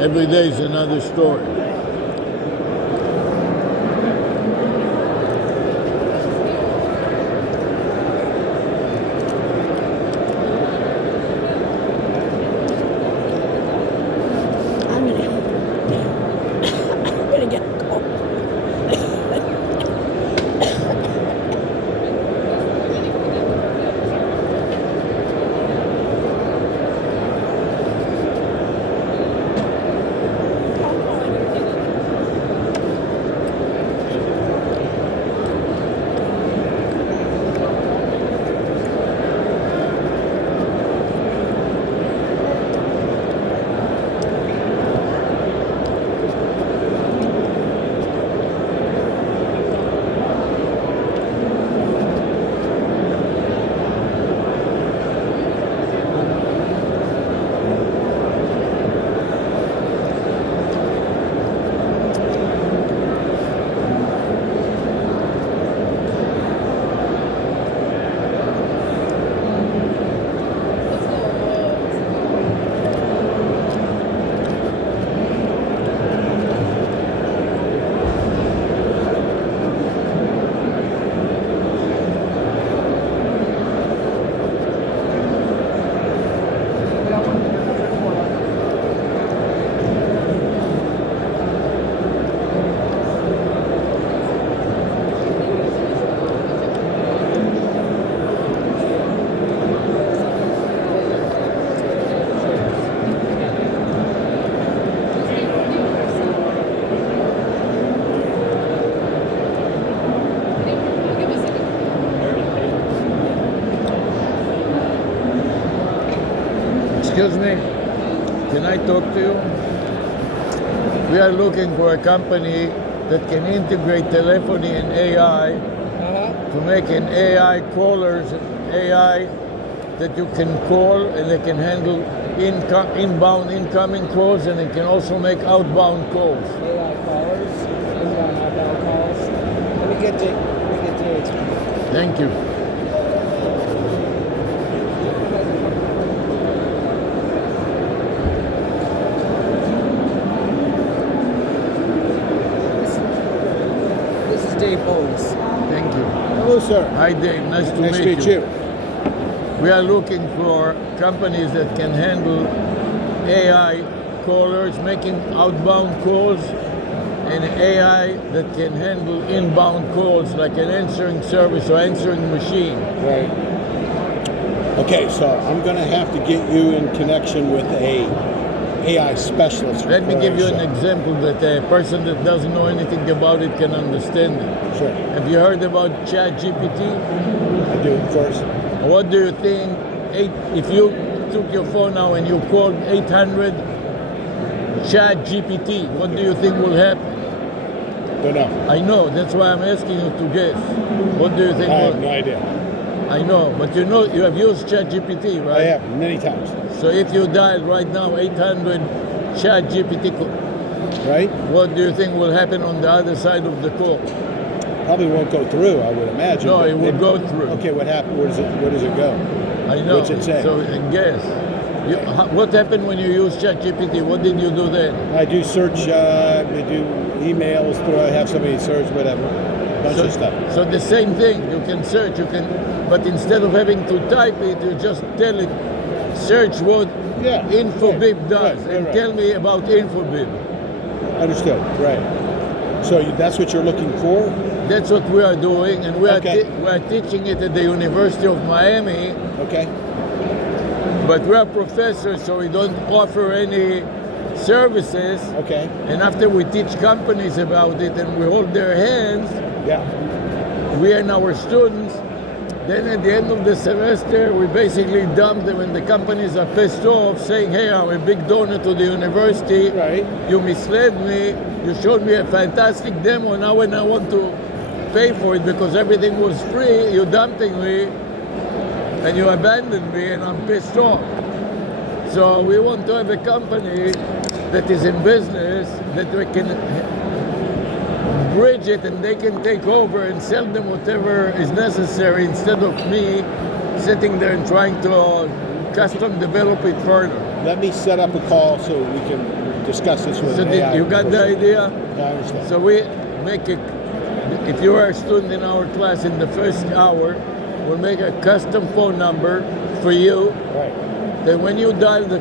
Every day is another story. I'm gonna get a cold. Excuse me, can I talk to you? We are looking for a company that can integrate telephony and AI to make an AI callers, AI that you can call and they can handle inbound incoming calls, and it can also make outbound calls. AI callers, inbound, outbound calls. Let me get to explain. Thank you. This is Dave Bowles. Thank you. Hello, sir. Hi Dave, nice to Nice to meet meet you. you. We are looking for companies that can handle AI callers, making outbound calls, and AI that can handle inbound calls like an answering service or answering machine. Right. Okay, so I'm going to have to get you in connection with a AI specialist. Let me for give you our an show. example that a person that doesn't know anything about it can understand it. Sure. Have you heard about ChatGPT? I do first. What do you think, if you took your phone now and you called 800 ChatGPT, what do you think will happen? Don't know. I know, that's why I'm asking you to guess. What do you think? I have will- no idea. I know, but you know, you have used ChatGPT, right? I have many times. So if you dial right now 800 ChatGPT, Right? what do you think will happen on the other side of the call? Probably won't go through, I would imagine. No, but it will maybe- go through. Okay, what happened? Where does it go? I know. What's it say? So guess. What happened when you use ChatGPT? What did you do then? I do search, I do emails, I have somebody search, whatever. Bunch of stuff. So the same thing, you can search, but instead of having to type it, you just tell it, search what Yeah, Infobib right, does, right, and right. tell me about Infobib. Understood, right. So that's what you're looking for? That's what we are doing, and we Okay. are teaching it at the University of Miami, Okay. but we are professors, so we don't offer any services. Okay. And after we teach companies about it and we hold their hands, Yeah. we and our students, then at the end of the semester, we basically dump them and the companies are pissed off saying, hey, I'm a big donor to the university. Right. You misled me. You showed me a fantastic demo. Now when I want to pay for it because everything was free, you're dumping me and you abandoned me and I'm pissed off. So we want to have a company that is in business that we can bridge it and they can take over and sell them whatever is necessary instead of me sitting there and trying to custom develop it further. Let me set up a call so we can discuss this with So an AI you got the person. idea? Yeah, I understand. So we make it, if you are a student in our class in the first hour, we'll make a custom phone number for you. Right. Then when you dial the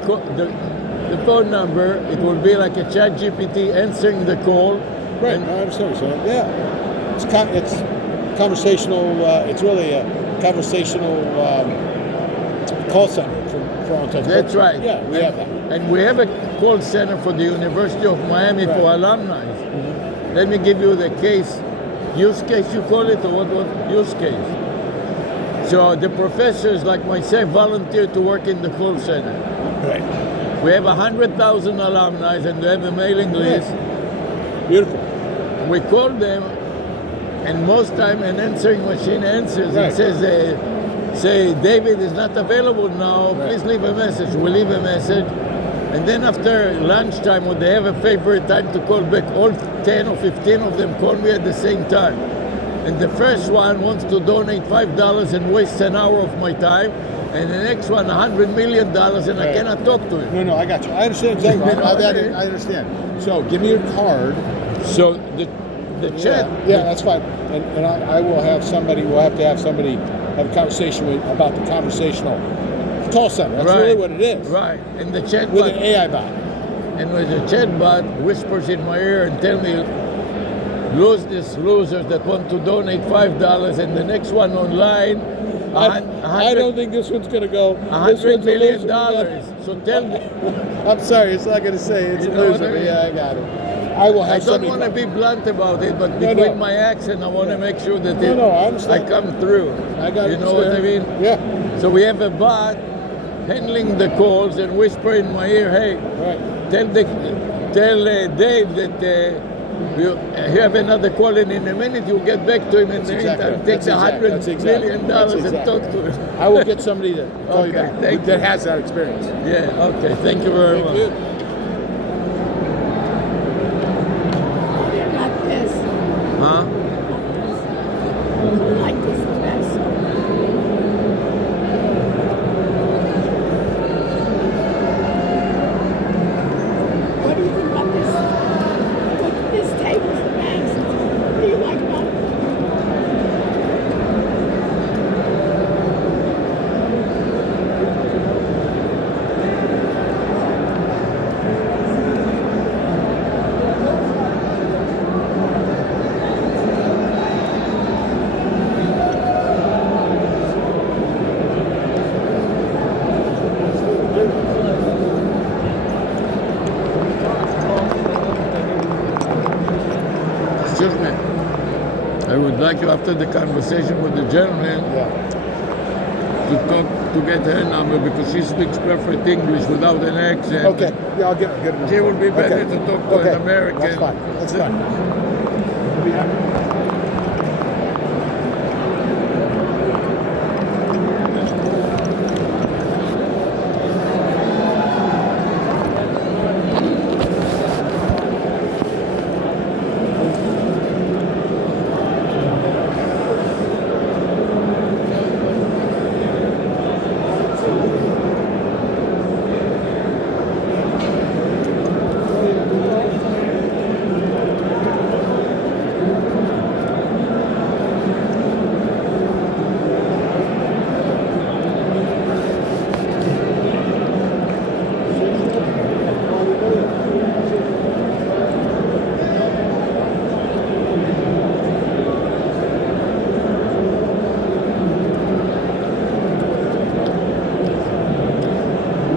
phone number, it will be like a ChatGPT answering the call. Right, And- I understand what you're saying. Yeah. It's conversational, it's really a conversational call center for all intents and That's purposes. right. Yeah, we have that. And we have a call center for the University of Miami for Right. alumni. Let me give you the use case you call it, or what use case? So the professors like myself volunteer to work in the call center. Right. We have 100,000 alumni and we have a mailing list. Beautiful. We call them, and most time an answering machine answers Right. and says, say, David is not available now, Right. please leave a message. We leave a message. And then after lunchtime, when they have a favorite time to call back, all 10 or 15 of them call me at the same time. And the first one wants to donate $5 and waste an hour of my time. And the next one, $100 million, and I Right. cannot talk to him. No, I got you. I understand exactly. You know what I mean? I understand. So give me your card. So the chat, Yeah, that's fine. And I will have somebody, we'll have to have somebody have a conversation about the conversational call center. That's Right. really what it is. right, and the chat With bot, an AI bot. and when the chatbot whispers in my ear and tell me, lose this losers that want to donate $5, and the next one online, I don't think this one's going to go. This $100 one's a million. loser. So tell me, I'm sorry, it's not going to say it's You a know what loser. I mean? Yeah, I got it. I will I have don't somebody. want to be blunt about it, but No, between no. my accent, I want to make sure that No, I understand. I come through. I got You it. know what I mean? Yeah. So we have a bot handling the calls and whisper in my ear, hey, Right. tell Dave that you have another call, and in a minute you'll get back to him in the meantime. Take the $100 million and talk to him. I will get somebody to call you Okay, back thank that you. has that experience. Yeah, okay. Thank you very much. They're not this. Huh? I like this the best. What do you think about this? What, this table's the best. What do you like about it? Excuse me. I would like you, after the conversation with the gentleman, to talk to get her number because she speaks perfect English without an accent. Okay. Yeah, I'll get it. She would be better Okay. to talk to Okay. an American. That's fine. That's fine. We'll be happy.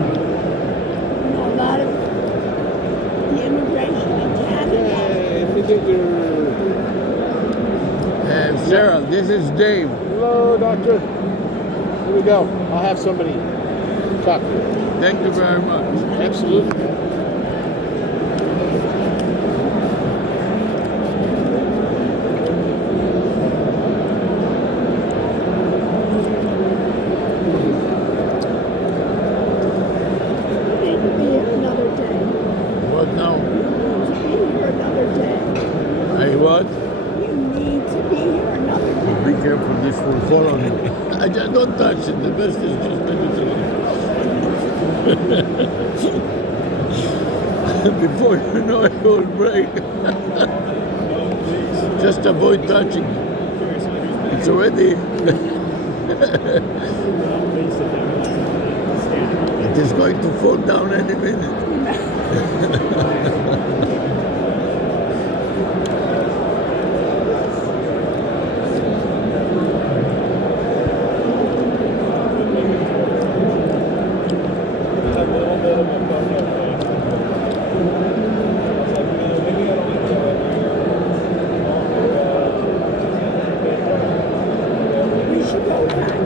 You know, a lot of the immigration in Canada. Sarah, this is Dave. Hello, doctor. Here we go. I'll have somebody talk to you. Thank you very much. Absolutely. You need to be here another day. What now? You need to be here another day. Hey, what? You need to be here another day. Be careful, this will fall on you. I just don't touch it. The best is just leave it alone. Before you know it will break. Just avoid touching it. It's already. It is going to fall down any minute. We should go back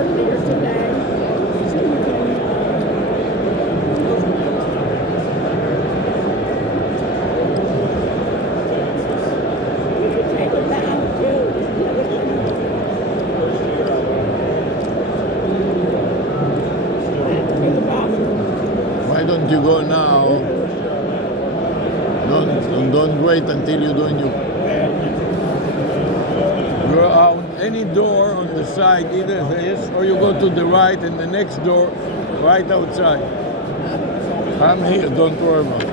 earlier today so you can. We could take it down too. To the bathroom. Why don't you go now? Don't wait until you're doing your. Go out any door on the side, either this or you go to the right and the next door right outside. I'm here, don't worry about it.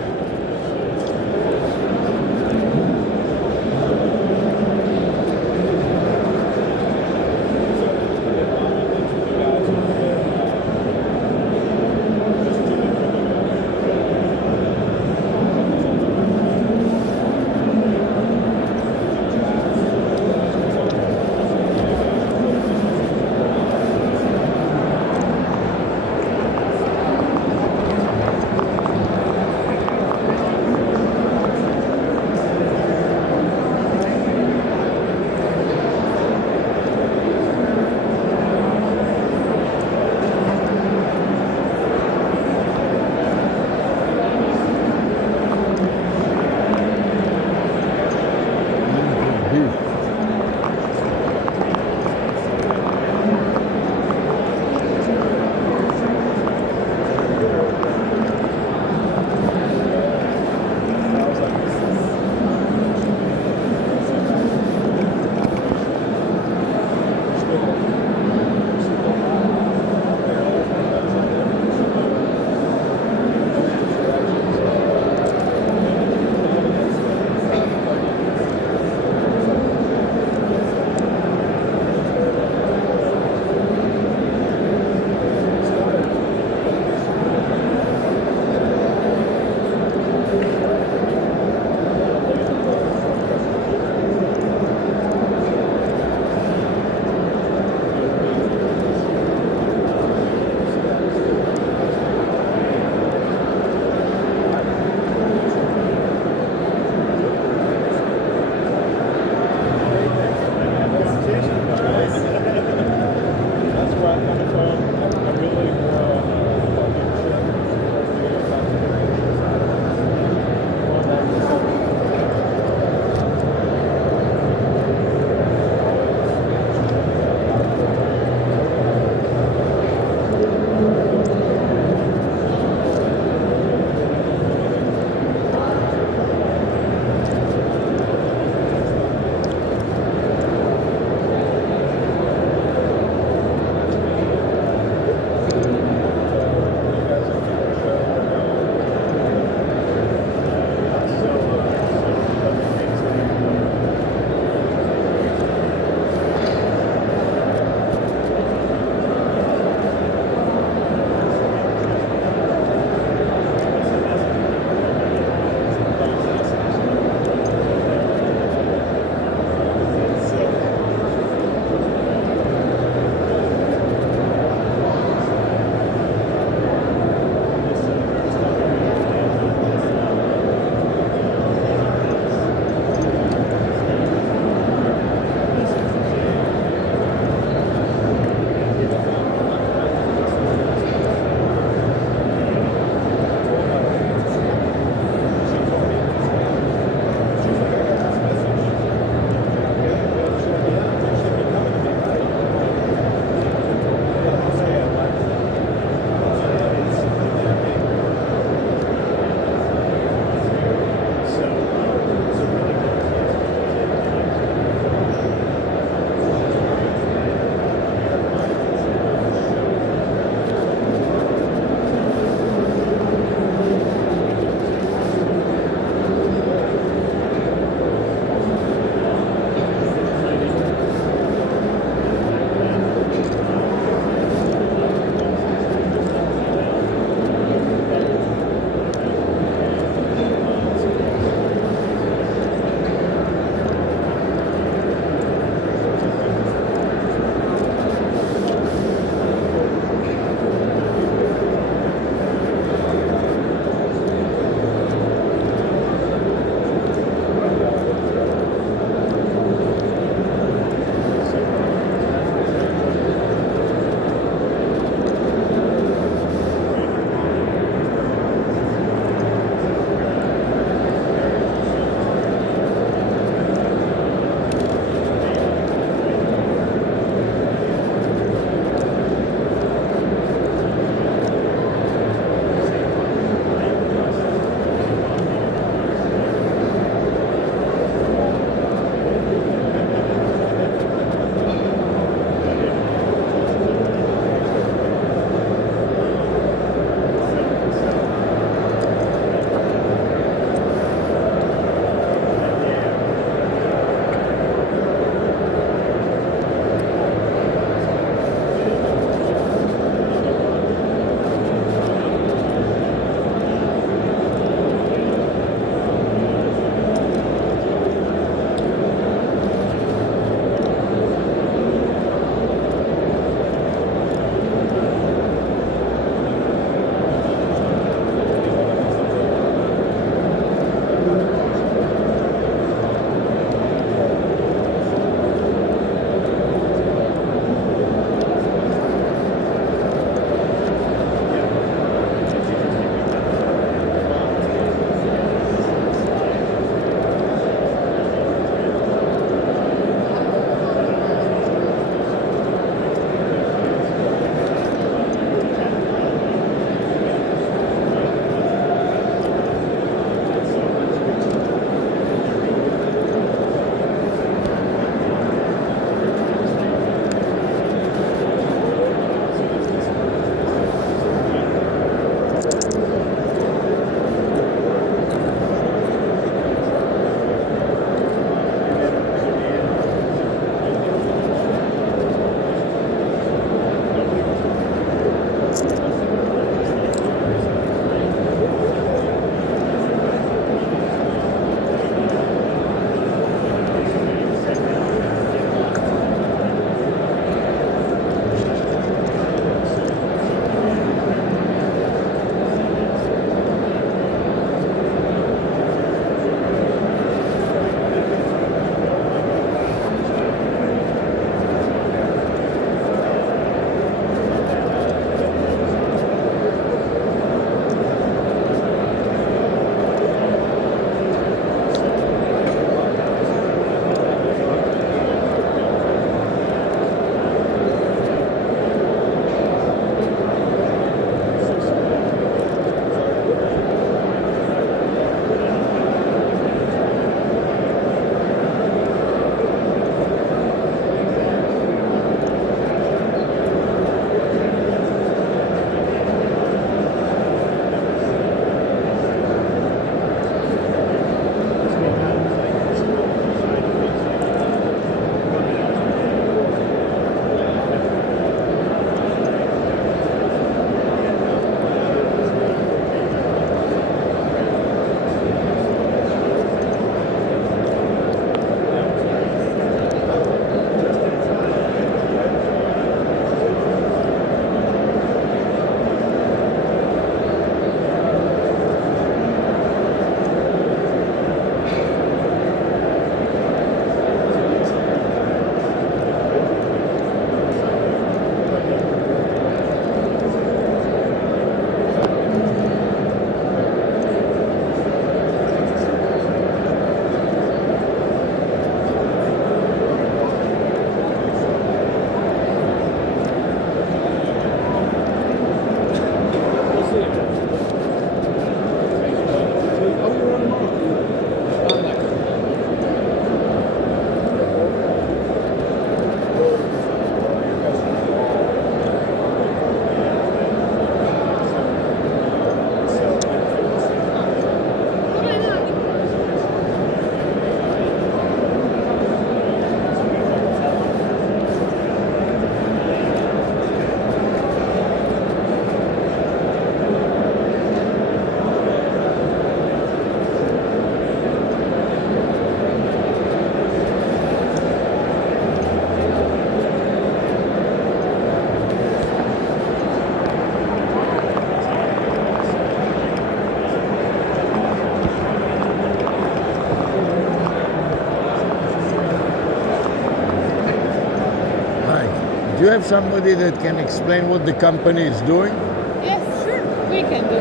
Do you have somebody that can explain what the company is doing? Yes, sure, we can do.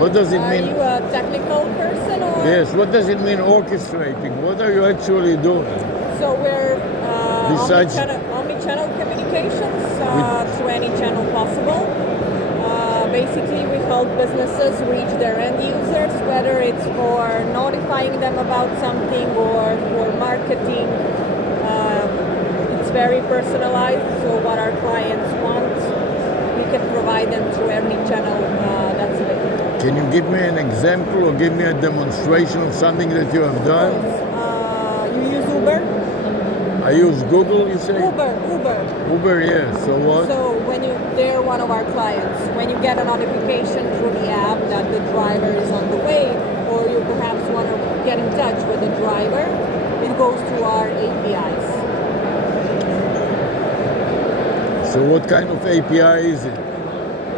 What does it Are mean? you a technical person or? Yes, what does it mean orchestrating? What are you actually doing? So we're Besides- omni-channel communications through any channel possible. Basically, we help businesses reach their end users, whether it's for notifying them about something or for marketing. It's very personalized, so what our clients want, we can provide them through every channel that's available. Can you give me an example or give me a demonstration of something that you have done? You use Uber? I use Google, you say? Uber. Uber, yes. So what? So they're one of our clients. When you get a notification through the app that the driver is on the way, or you perhaps want to get in touch with the driver, it goes through our APIs. So what kind of API is it?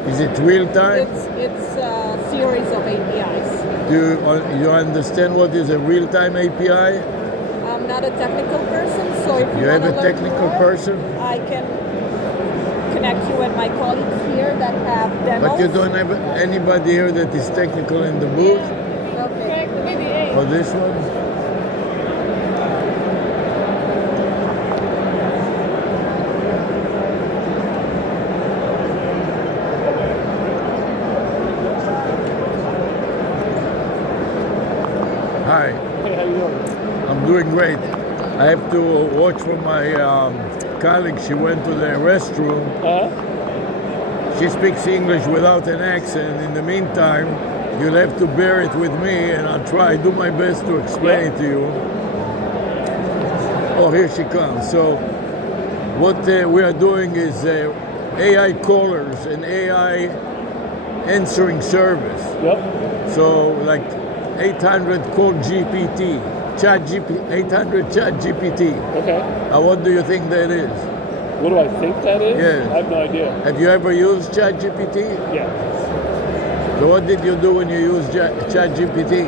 Is it real time? It's a series of APIs. Do you understand what is a real time API? I'm not a technical person, so if You you have want a to learn technical more, person? I can connect you with my colleagues here that have demos. But you don't have anybody here that is technical in the booth? Okay. Or this one? Hi. Hey, how you doing? I'm doing great. I have to watch for my colleague. She went to the restroom. She speaks English without an accent. In the meantime, you'll have to bear it with me, and I'll try, do my best to explain it to you. Oh, here she comes. So what we are doing is AI callers and AI answering service. Yep. So like 800 call GPT, 800 chat GPT. Okay. What do you think that is? What do I think that is? Yes. I have no idea. Have you ever used chat GPT? Yeah. So what did you do when you used chat GPT?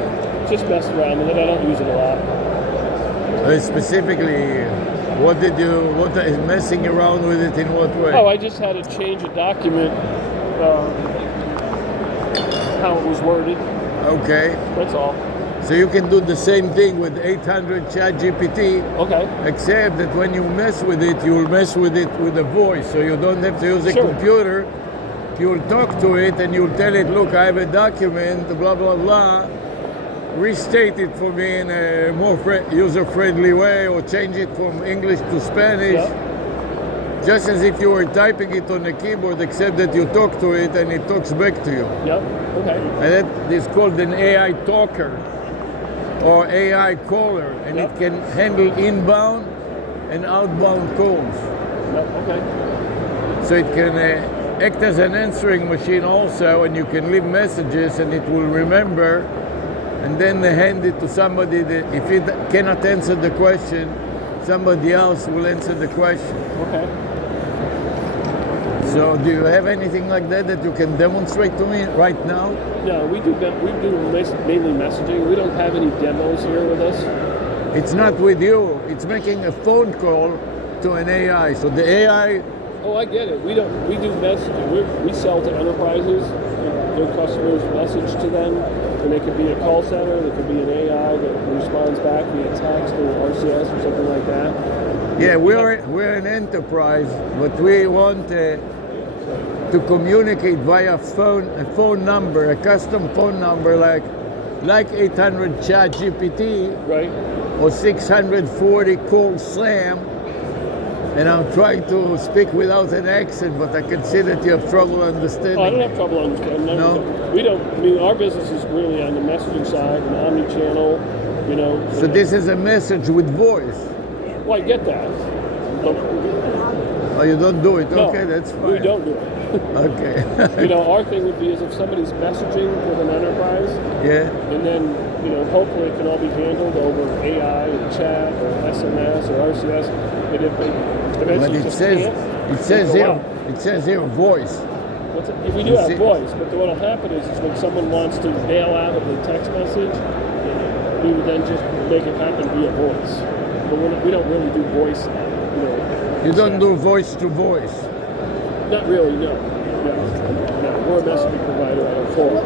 Just messed around with it. I don't use it a lot. Specifically, what is messing around with it in what way? Oh, I just had to change a document, how it was worded. Okay. That's all. So you can do the same thing with 800 chat GPT, Okay. except that when you mess with it, you'll mess with it with a voice. So you don't have to use a Sure. computer. You'll talk to it and you'll tell it, look, I have a document, blah, blah, blah. Restate it for me in a more user-friendly way, or change it from English to Spanish. Yeah. Just as if you were typing it on a keyboard, except that you talk to it and it talks back to you. Yep. Okay. And that is called an AI talker or AI caller, and Yep. it can handle inbound and outbound calls. Yep. Okay. So it can act as an answering machine also, and you can leave messages and it will remember and then hand it to somebody that if it cannot answer the question, somebody else will answer the question. Okay. So do you have anything like that that you can demonstrate to me right now? No, we do mainly messaging. We don't have any demos here with us. It's not with you. It's making a phone call to an AI. So the AI, Oh, I get it. We do messaging. We sell to enterprises. And their customers message to them, and they could be a call center. They could be an AI that responds back via text or RCS or something like that. yeah, we're an enterprise, but we want to communicate via a phone number, a custom phone number like 800 chat GPT Right. or 640 call SLAM. And I'm trying to speak without an accent, but I can see that you have trouble understanding. Oh, I don't have trouble understanding. No? We don't. I mean, our business is really on the messaging side, and omni-channel. You know. So this is a message with voice. Well, I get that. But Oh, you don't do it? no, Okay, that's fine. we don't do it. Okay. You know, our thing would be is if somebody's messaging with an enterprise, Yeah. and then hopefully it can all be handled over AI or chat or SMS or RCS. And if they But eventually it just says can't, it says they go here out. it says here voice. We do You have see- voice, but what will happen is when someone wants to bail out of the text message, we would then just make it happen via voice. But we don't really do voice now. You don't do voice to voice. Not really, no. No. We're a messaging provider out of Florida.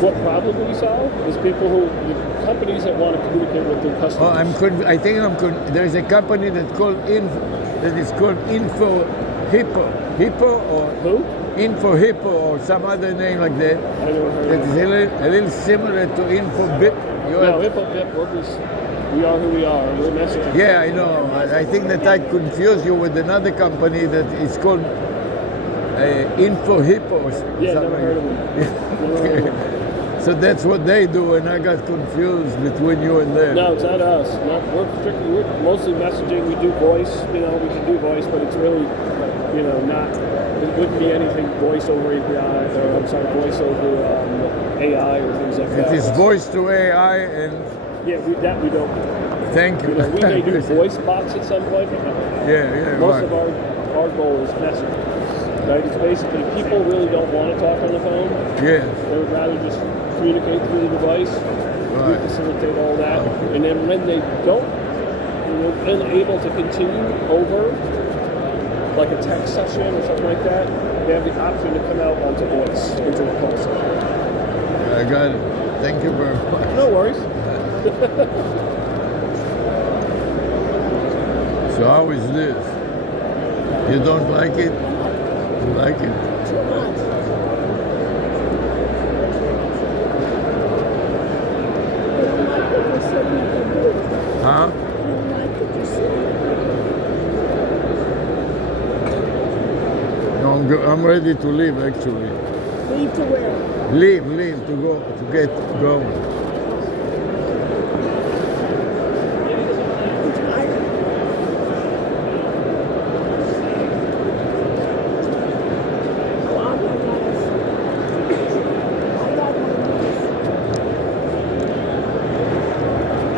What problem do we solve? Is people who, the companies that want to communicate with their customers. I think there's a company that is called Info Hippo or Who? Info Hippo or some other name like that. I never heard That of is it. a little similar to Info Bip. No, HippoBip, we are who we are. We're messaging. Yeah, I know. I think that I confuse you with another company that is called Info Hippo. Or Yeah, something. never heard of them. Never heard of them. So that's what they do, and I got confused between you and them. No, it's not us. We're mostly messaging. We do voice. We can do voice, but it's really, not. It wouldn't be anything voice over API, or I'm sorry, voice over AI or things like that. It is voice to AI, and yeah, we don't. thank you. We may do voice bots at some point, but Yeah, most right. of our goal is messaging. Right? It's basically people really don't want to talk on the phone. Yes. They would rather just communicate through the device. We Right. facilitate all that. And then when they don't, unable to continue over like a text session or something like that, they have the option to come out onto voice, into a call center. I got it. Thank you very much. No worries. So how is this? You don't like it? You like it? Too much. I don't like that you're sitting at the booth. Huh? I don't like that you're sitting at the booth. No, I'm ready to leave actually. Leave to where? Leave to go, to get going. I'm tired. Well, I'm not nice. I got one of these.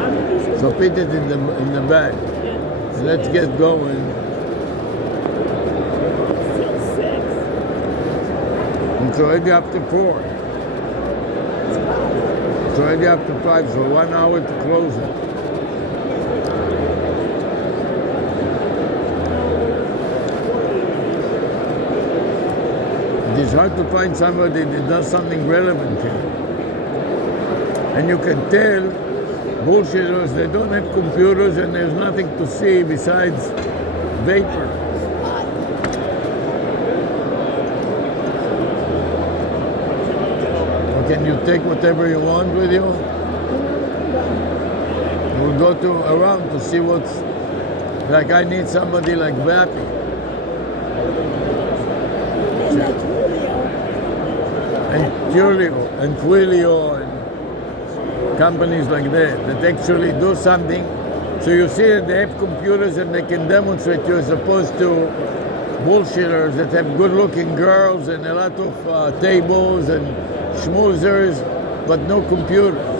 I'm easy. So put it in the bag. Yeah. Let's get going. Till 6. It's already after 4. It's already after 5, so 1 hour to close it. It is hard to find somebody that does something relevant here. And you can tell bullshitters, they don't have computers and there's nothing to see besides vapor. Can you take whatever you want with you? We'll go around to see what's, like I need somebody like Vappy. And that's And Julio and Twilio and companies like that actually do something. So you see that they have computers and they can demonstrate you as opposed to bullshitters that have good-looking girls and a lot of tables and schmoozers, but no computers.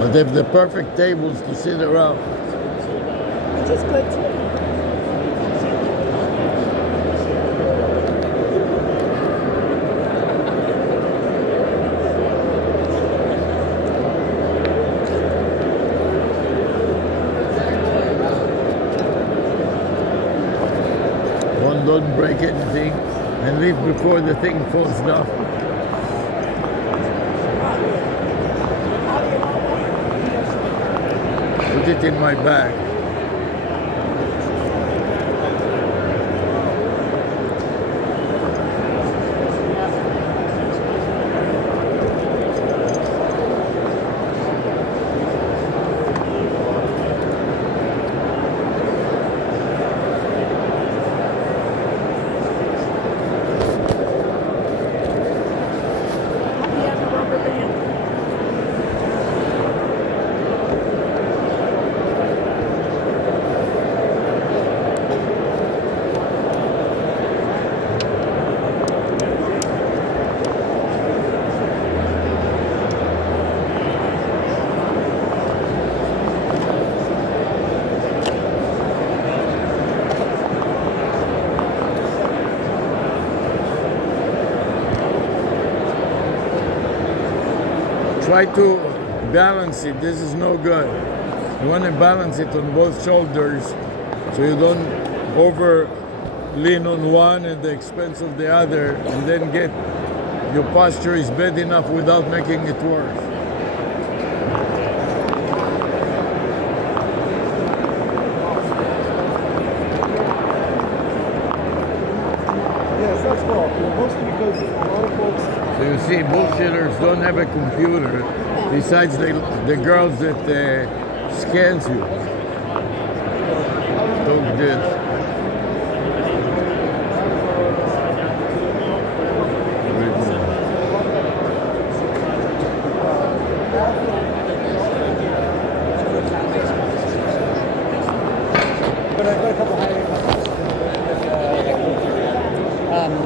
But they have the perfect tables to sit around. which is good too. Don't break anything and leave before the thing falls down. Put it in my bag. try to balance it. This is no good. You want to balance it on both shoulders so you don't over lean on one at the expense of the other, and then get your posture is bad enough without making it worse. Yes, that's cool. Mostly because a lot of folks. So you see, bullshitters don't have a computer besides the girls that scans you. Don't this. But I've got a couple of hiring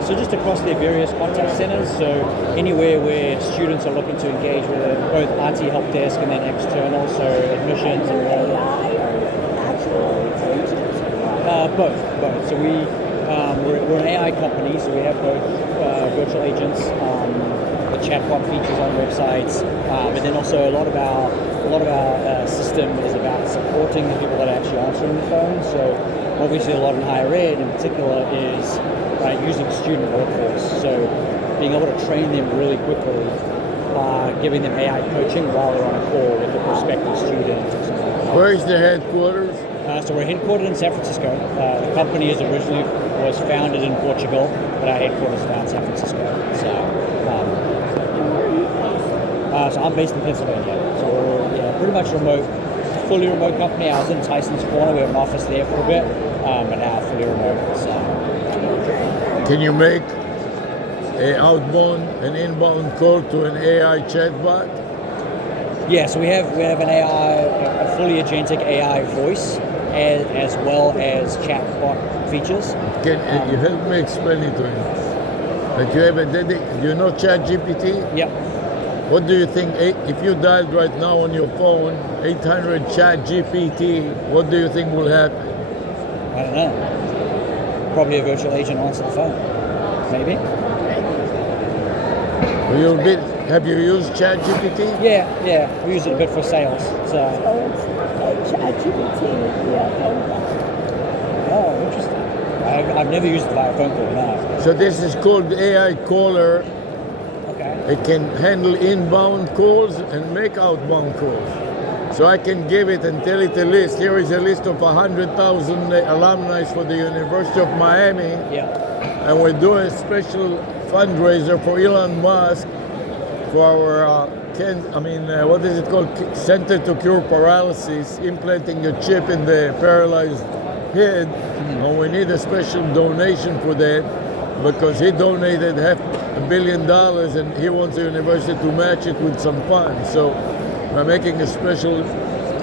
so just across their various contact centers, so anywhere where students are looking to engage with both IT help desk and then external, so admissions and AI or actual agents? both. So we're an AI company, so we have both virtual agents, the chatbot features on websites, but then also a lot of our system is about supporting the people that are actually answering the phone. So obviously a lot in higher ed in particular is using student workforce. So being able to train them really quickly by giving them AI coaching while they're on a call with a prospective student. Where is the headquarters? So we're headquartered in San Francisco. The company was founded in Portugal, but our headquarters is now in San Francisco. So I'm based in Pennsylvania. So we're pretty much remote, fully remote company. I was in Tyson's Corner. We have an office there for a bit, but now fully remote. So. Can you make an outbound and inbound call to an AI chatbot? Yeah, so we have an AI, a fully agentic AI voice, as well as chatbot features. Can you help me explain it to him? That you have do you know ChatGPT? Yep. What do you think, if you dialed right now on your phone, 800 ChatGPT, what do you think will happen? I don't know. Probably a virtual agent answer the phone. Maybe. Have you used ChatGPT? Yeah. We use it a bit for sales. So it's ChatGPT via phone call. Oh, interesting. I've never used it via phone call, no. So this is called AI Caller. Okay. It can handle inbound calls and make outbound calls. So I can give it and tell it a list. Here is a list of 100,000 alumni for the University of Miami. Yeah. And we're doing a special fundraiser for Elon Musk for our, what is it called? Center to Cure Paralysis, implanting a chip in the paralyzed head. And we need a special donation for that because he donated $500 million and he wants the university to match it with some funds. So we're making a special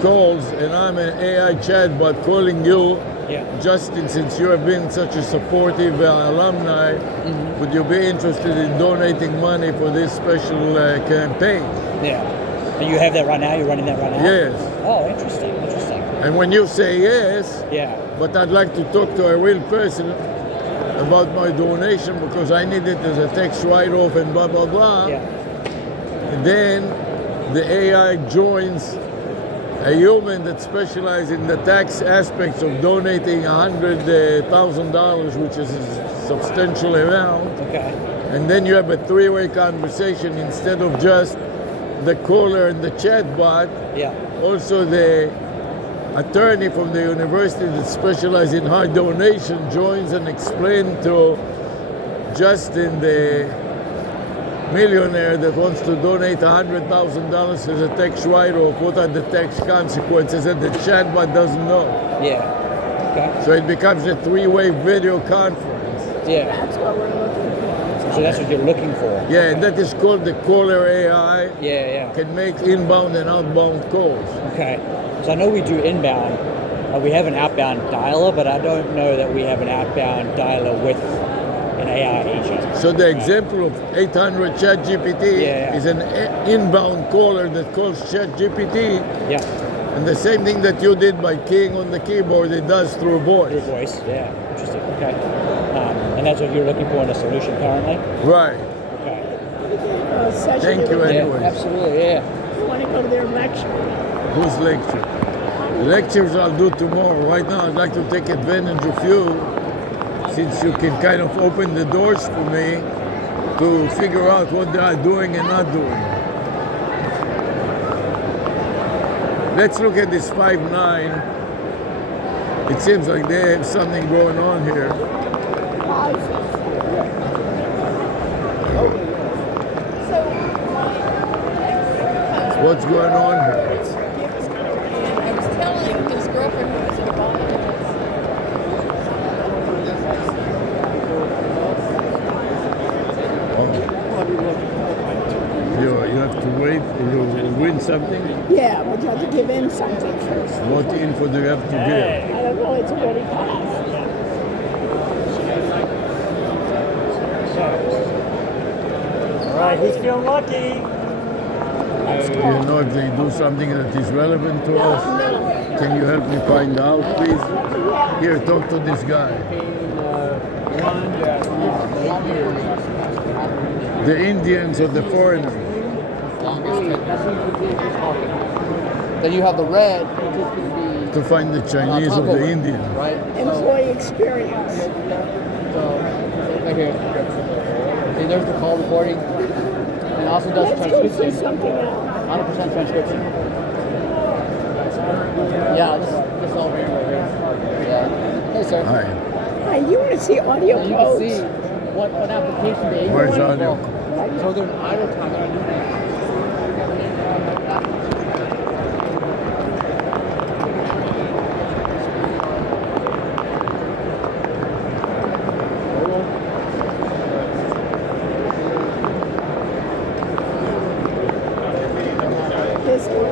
calls, and I'm an AI chatbot calling you. Yeah. Justin, since you have been such a supportive alumni, would you be interested in donating money for this special campaign? Yeah. And you have that right now? You're running that right now? Yes. Oh, interesting. And when you say yes, yeah, but I'd like to talk to a real person about my donation because I need it as a tax write-off and blah, blah, blah. Yeah. And then the AI joins a human that specializes in the tax aspects of donating $100,000, which is a substantial amount. Okay. And then you have a three-way conversation instead of just the caller and the chatbot. Yeah. Also, the attorney from the university that specializes in high donation joins and explains to Justin, the millionaire that wants to donate $100,000 as a tax write-off, what are the tax consequences, and the chatbot doesn't know. Yeah. Okay. So it becomes a three-way video conference. Yeah. That's what we're looking for. So that's what you're looking for. Yeah, and that is called the caller AI. Yeah. Can make inbound and outbound calls. Okay. So I know we do inbound. We have an outbound dialer, but I don't know that we have an outbound dialer with an AI agent. So the example of 800 ChatGPT is an inbound caller that calls ChatGPT. Yeah. And the same thing that you did by keying on the keyboard, it does through voice. Through voice, yeah. Interesting. Okay. And that's what you're looking for in a solution currently? Right. Okay. session. Thank you with them. anyways. Absolutely, yeah. I want to go to their lecture. Whose lecture? Lectures I'll do tomorrow. Right now I'd like to take advantage of you, since you can kind of open the doors for me to figure out what they are doing and not doing. Let's look at this 5'9". It seems like they have something going on here. What's going on here? I was telling his girlfriend who was in You have to wait. You win something. Yeah, but you have to give in something first. What info do you have to give? I don't know, it's already passed. All right, who's feeling lucky? Do you know if they do something that is relevant to us? Can you help me find out, please? Here, talk to this guy. The Indians or the foreigners? Then you have the red. To find the Chinese or the Indian. Right? Employee experience. So, right here. See, there's the call recording. And it also does Let's go see transcription. something else. 100% transcription. Yeah, this over here, right here. Yeah. Hey, sir. Hi. Hi, you want to see audio You can codes? see what application they Where's use. audio? So they're idle time. This one,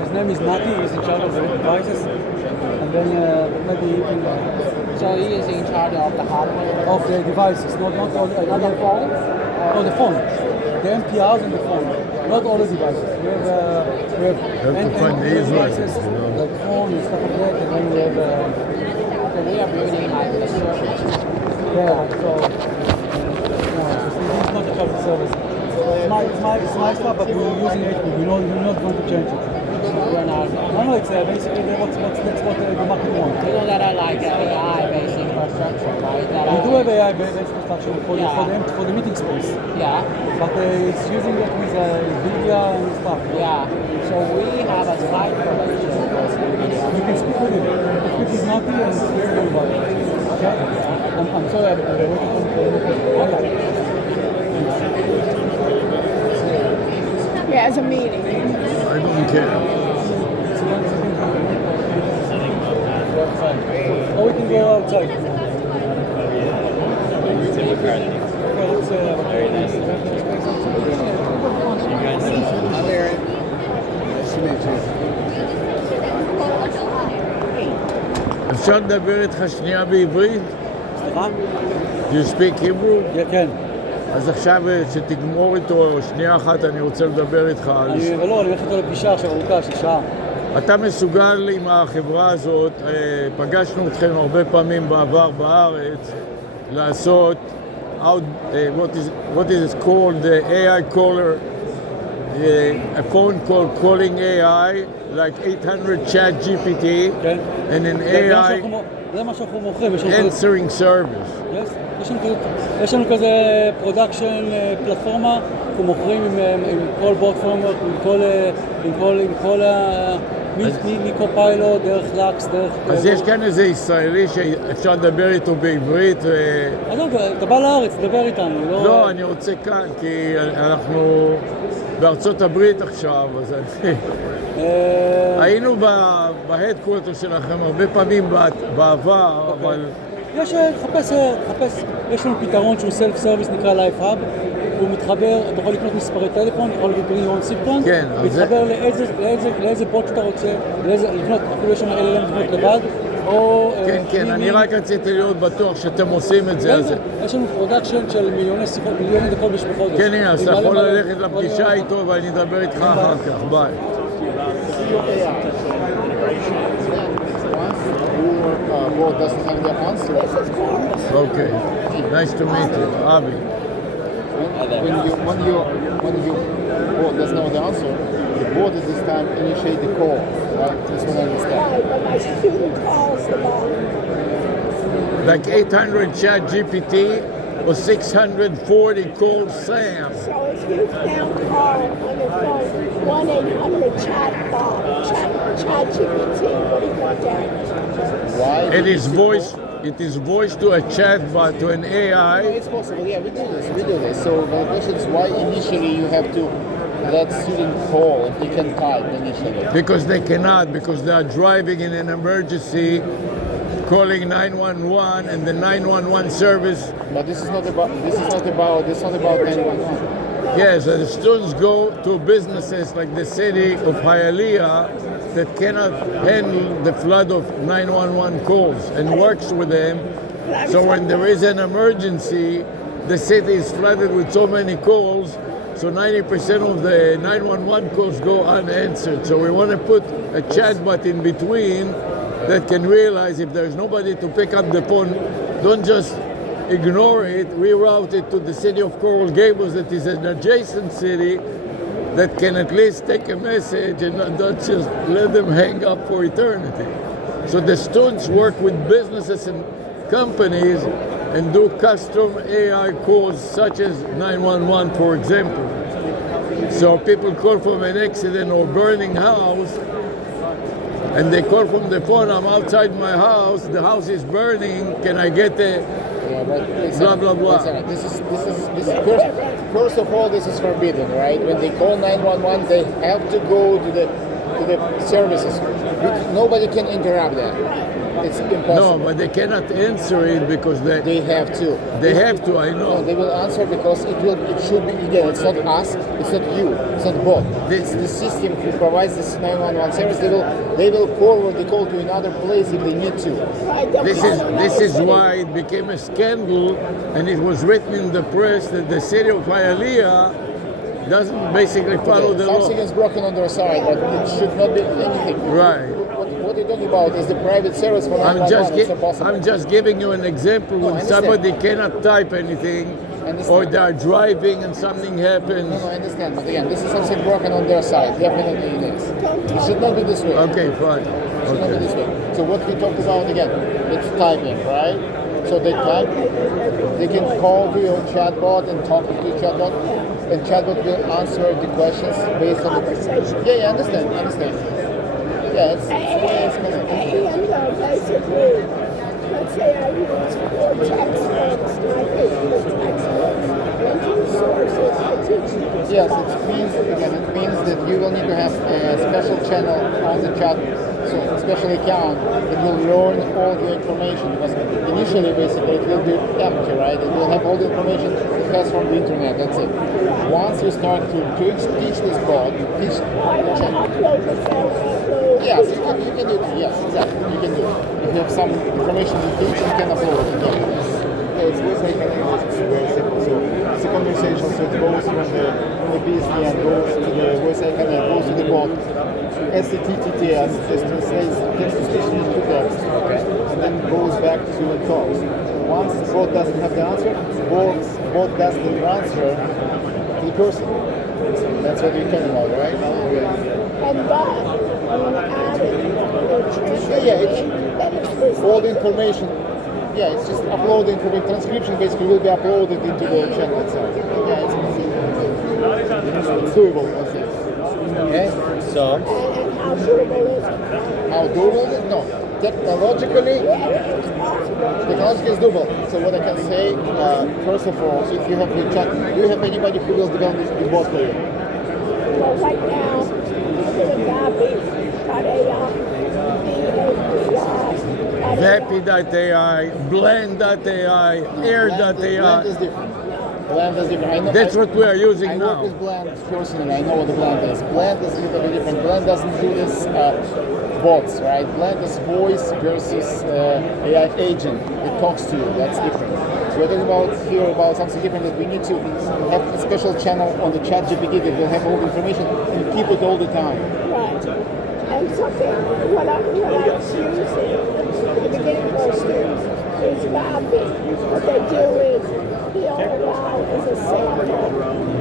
His name is Nati. He's in charge of the devices, and then maybe you can. So he is in charge of the hardware. Of the devices, not all the phone. No, the phone, the MPRs and the phone, not all the devices. We have to find the devices, Israelis, you know. like phone and stuff like that, and then we have So we are building like the service. yeah. So it's not a covered service. It's my stuff, but we're using it. We're not going to change it. We're not. No, it's basically that's what the market wants. You know that I like AI-based infrastructure, right? That We I do like. have AI-based infrastructure for the meeting space, Yeah. but it's using it with NVIDIA and stuff. Yeah. So we have a slight relation with NVIDIA. You can speak with him. Speak is not here and speak to everybody. Okay? I'm sorry, I'm waiting for okay. yeah, as a meeting. I don't care. Or we can go outside. Very nice. אפשר לדבר איתך שנייה בעברית? סליחה? Do you speak Hebrew? כן. אז עכשיו שתגמור איתו שנייה אחת אני רוצה לדבר איתך על... אני הולך איתו לפגישה עכשיו ארוכה של שעה. אתה מסוגל עם החברה הזאת, פגשנו אתכם הרבה פעמים בעבר בארץ, לעשות what is called the AI caller, a phone call calling AI, like 800 chat GPT, כן? and an AI זה מה שאנחנו מוכרים. answering service. יש לנו כזה פרודקשן פלטפורמה, אנחנו מוכרים עם כל בוט פרמוורק, עם כל מקופיילוט, דרך לקס, דרך... אז יש כאן איזה ישראלי שאפשר לדבר איתו בעברית עזוב, אתה בא לארץ, תדבר איתנו, לא... לא, אני רוצה כאן, כי אנחנו בארצות הברית עכשיו, אז היינו בהדקוורטר שלכם הרבה פעמים בעבר, אבל... יש לנו פתרון שהוא סלף סרוויס נקרא Life Hub, הוא מתחבר, אתה יכול לקנות מספרי טלפון, אתה יכול לקנות בריון סרטון, מתחבר לאיזה בוט שאתה רוצה, לקנות, אפילו יש לנו LLM לקנות לבד, או... כן, אני רק רציתי להיות בטוח שאתם עושים את זה. יש לנו פרודקשן של מיליוני שיחות, מיליוני דקות בחודש. כן, הנה, אז אתה יכול ללכת לפגישה איתו ואני אדבר איתך אחר כך, ביי. Board doesn't have their answer. Okay, nice to meet you, Avi. When you bot doesn't know the answer, the bot at this time initiate the call. Right? That's what I understand. Right, but my student calls the bot. Like 800 chat GPT or 640 call Sam. So if you now call on your phone 1-800 bot, chat GPT, what do you get? Why? It is voice to a chatbot, to an No, AI. it's possible. Yeah, we do this. So the question is why initially you have to let student call if they can type initially? Because they cannot, because they are driving in an emergency, calling 911, and the 911 service. But this is not about 911. Yes, and the students go to businesses like the city of Hialeah that cannot handle the flood of 911 calls and works with them. So when there is an emergency, the city is flooded with so many calls, so 90% of the 911 calls go unanswered. So we want to put a chatbot in between that can realize if there's nobody to pick up the phone, don't just ignore it, reroute it to the city of Coral Gables that is an adjacent city that can at least take a message and not just let them hang up for eternity. So the students work with businesses and companies and do custom AI calls such as 911, for example. So people call from an accident or burning house, and they call from the phone, I'm outside my house, the house is burning, can I get a blah blah blah. This is first of all, this is forbidden, right? When they call 911, they have to go to the services. Nobody can interrupt that. It's impossible. No, but they cannot answer it because They have to. They have to, I know. No, they will answer because it should be, again, it's not us, it's not you, it's not bot. It's the system who provides this 911 service. They will forward the call to another place if they need to. This is why it became a scandal, and it was written in the press that the city of Hialeah doesn't basically follow the law. Something is broken on their side, but it should not be anything. Right. What you're talking about is the private service for 911. It's impossible. I'm just giving you an example when somebody cannot type anything or they are driving and something happens. No, I understand. But again, this is something broken on their side. Definitely it is. It should not be this way. Okay, fine. It should not be this way. So what we talked about again, it's typing, right? So they type, they can call to your chatbot and talk to your chatbot, and chatbot will answer the questions based on the... Yeah, I understand. Yeah, it's connected. And basically, let's say I use 4 textbooks, and I take the textbooks into sources to teach you. Yes, it means that you will need to have a special channel on the chat, so a special account that will learn all the information, because initially basically it will be empty, right? It will have all the information it has from the internet, that's it. Once you start to teach this bot, teach the channel. Yes, you can do it. Yes, exactly. You can do it. If you have some information to teach, you can upload it again. Yeah, it's very simple. So it's a conversation, so it goes from the BSD and goes to the voice icon and goes to the bot. STTTS, text-to-speech to text, okay? And then goes back to talks. Once the bot doesn't have the answer, bot does the transfer to the person. That's what you're talking about, right? And then, I'm going to add it. All the information. Yeah, it's just uploading for the transcription. Basically, will be uploaded into the channel itself. Yeah, it's doable. I think. Okay, so How doable is it? how doable is it? No, technologically it's doable. So what I can say, first of all, if you have the chat, do you have anybody who will develop the bot for you? Well, right now, I'm doing Vappy.ai, Blend.ai, Air.ai. Blend is different. I know, That's what we are using I now. work with Blend personally. I know what the Blend is. Blend is a little bit different. Blend doesn't do this bots, right? Blend is voice versus AI agent. It talks to you. That's different. So we're talking about something different, that we need to have a special channel on the chat GPT that will have all the information and keep it all the time. Right. And something, what I was using at the beginning for students is mapping. What they do is they'll allow as a sample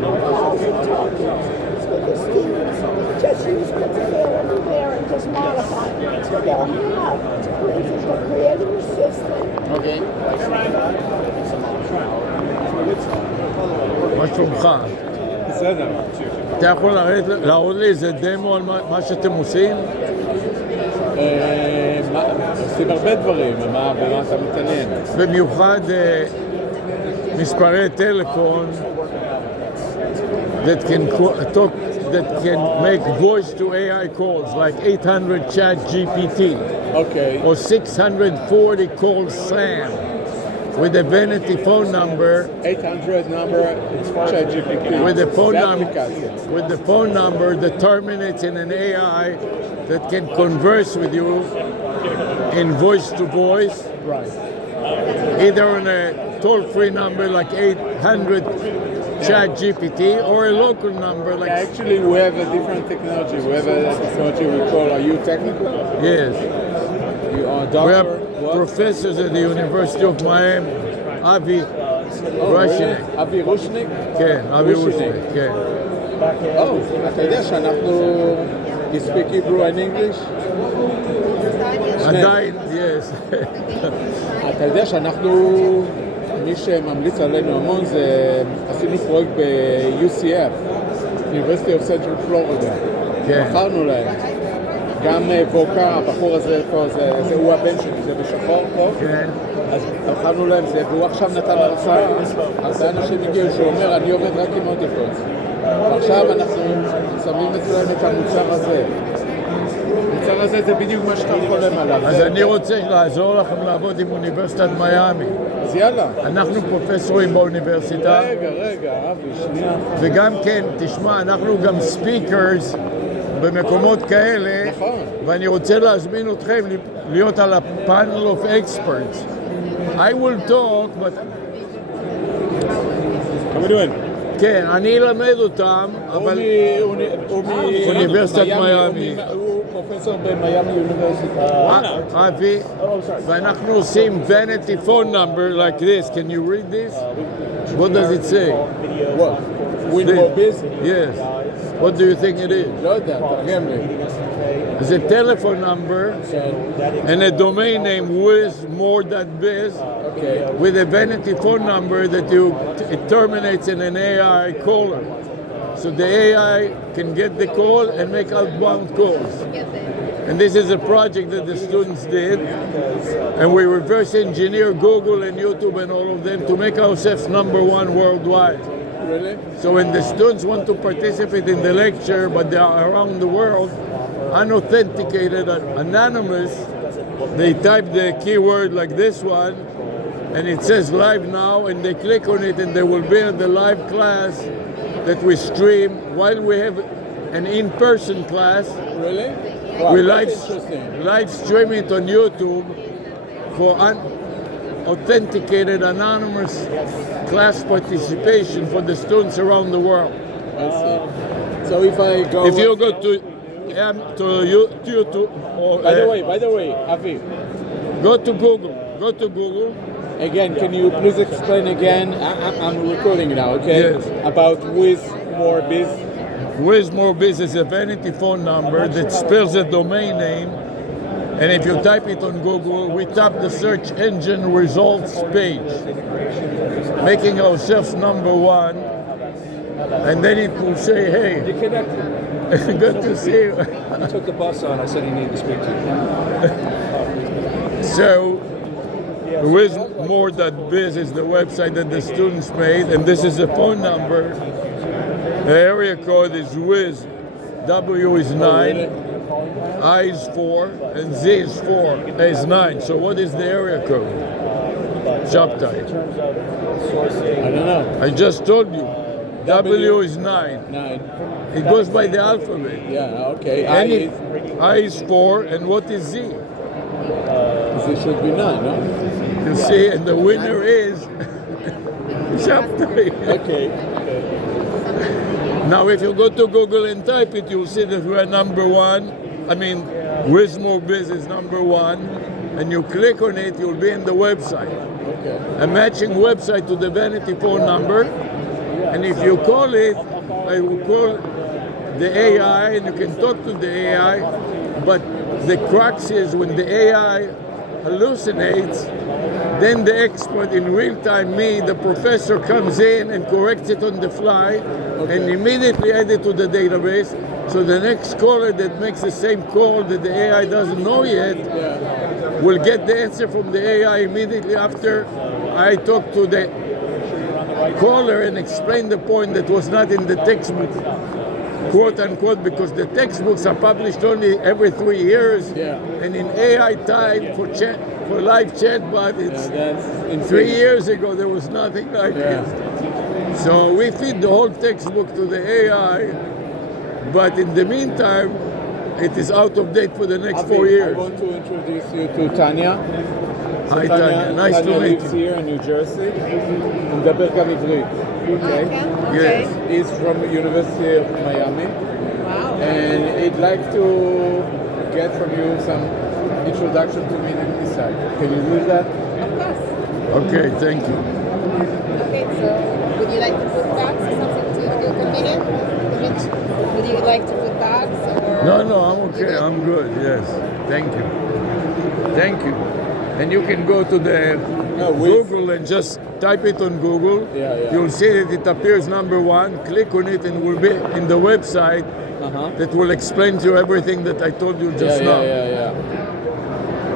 1,000 tokens. So the students just use what's available there and just modify it. So they'll have, for instance, the creative assistant. אוקיי. מה שלומך? בסדר. אתה יכול להראות לי איזה דמו על מה שאתם עושים? עושים הרבה דברים, במה אתה מתעניין? במיוחד מספרי טלפון that can make voice to AI calls like 800 chat GPT אוקיי. or 640 call Sam with a vanity phone number 800 number, it's ChatGPT. with the phone זה number אפליקציה. with the phone number that terminates in an AI that can converse with you in voice to voice, Right. either on a toll-free number like 800 chat GPT or a local number like Actually, we have a different technology. We have a technology we call, are you technical? yes. You are a We doctor? have What? professors at the University of Miami, Avi Rushnik. אבי רושניק? כן, אבי רושניק. רושניק, כן. אתה יודע שאנחנו you speak Hebrew and English? עדיין, yes. אתה יודע שאנחנו, מי שממליץ עלינו המון זה, עשינו פרויקט ב-UCF, University of Central Florida. כן. בחרנו להם. גם ווקה, הבחור הזה פה, זה הוא הבן שלי, זה בשחור פה. כן. אז בחרנו להם זה, והוא עכשיו נתן הרצאה, הרבה אנשים הגיעו שהוא אומר, אני עובד רק עם אודיפוס. ועכשיו אנחנו שמים אצלם את המוצר הזה. המוצר הזה זה בדיוק מה שאתה חולם עליו. אז אני רוצה לעזור לכם לעבוד עם אוניברסיטת מיאמי. אז יאללה. אנחנו פרופסורים באוניברסיטה, רגע, אבי, שנייה. וגם כן, תשמע, אנחנו גם ספיקרס במקומות כאלה, נכון. ואני רוצה להזמין אתכם להיות על ה-panel of experts. I will talk, but... How we doing? כן, אני אלמד אותם, אבל... אוניברסיטת מיאמי. הוא פרופסור במיאמי אוניברסיטה. אבי, ואנחנו עושים vanity phone number like this. Can you read this? What does it say? What? With more busy? Yes. What do you think it is? לא יודע, תרגם לי. It's a telephone number and a domain name with with a vanity phone number that it terminates in an AI caller. So the AI can get the call and make outbound calls. And this is a project that the students did, and we reverse engineer Google and YouTube and all of them to make ourselves #1 worldwide. Really? So when the students want to participate in the lecture, but they are around the world, unauthenticated, anonymous, they type the keyword like this one, and it says live now, and they click on it, and they will be in the live class that we stream while we have an in-person class. Really? We Wow, live, that's interesting. live stream it on YouTube for authenticated anonymous class participation for the students around the world. I see. So if I go... If you go to YouTube or By the way, Avi, go to Google. again, can you please explain again? I'm recording now, okay? Yes. About with more biz. WizMoreBiz is a vanity phone number that spells a domain name, and if you type it on Google, we tap the search engine results page, making ourselves #1, and then it will say, hey, You connected. good to see you. I took the bus on. I said he needed to speak to you. So, WizMore.biz is the website that the students made, and this is the phone number. The area code is Wiz. W is 9, I is 4, and Z is 9. So what is the area code? Shoptime. I don't know. I just told you. W is 9. 9. It goes by the alphabet. Yeah, okay. I is 4, and what is Z? It should be 9, no? You see, and the winner is Shoptime. Okay. Now, if you go to Google and type it, you'll see that we're #1. I mean, WizMoreBiz is #1, and you click on it, you'll be in the website. Okay. A matching website to the vanity phone number, and if you call it, I will call the AI, and you can talk to the AI, but the crux is when the AI hallucinates, then the expert in real time, me, the professor, comes in and corrects it on the fly and immediately add it to the database. So the next caller that makes the same call that the AI doesn't know yet will get the answer from the AI immediately after I talk to the caller and explain the point that was not in the textbook, quote unquote, because the textbooks are published only every 3 years, and in AI time for live chatbot, it's in 3 years ago there was nothing like it. So we feed the whole textbook to the AI, but in the meantime, it is out of date for the next 4 years. I want to introduce you to Tanya. Hi Tanya, nice to meet lives you. here in New Jersey. הוא מדבר גם עברית. Okay? Yes. He's from the University of Miami. Wow. And he'd like to get from you some introduction to Minimum Site. Can you do that? Of course. Okay, thank you. Okay, so would you like to put bags or something to feel convenient? Would you like to put bags or? No, I'm okay. I'm good. Yes. Thank you. Thank you. And you can go to the Google and just type it on Google. You'll see that it appears number 1. Click on it and we'll be in the website that will explain to you everything that I told you just now.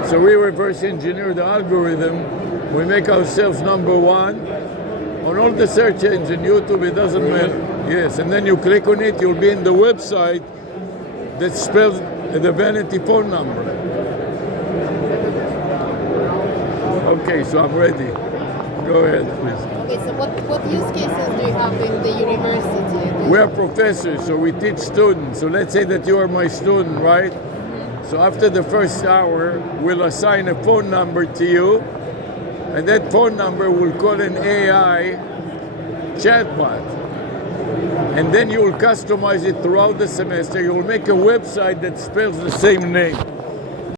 So we reverse engineer the algorithm. We make ourselves number 1 on all the search engine, YouTube, it doesn't matter. Yes, and then you click on it, you'll be in the website that spells the vanity phone number. Okay, so I'm ready. Go ahead, please. Okay, so what use cases do you have in the university? We are professors, so we teach students. So let's say that you are my student, right? So after the first hour, we'll assign a phone number to you, and that phone number will call an AI chatbot. And then you will customize it throughout the semester. You will make a website that spells the same name.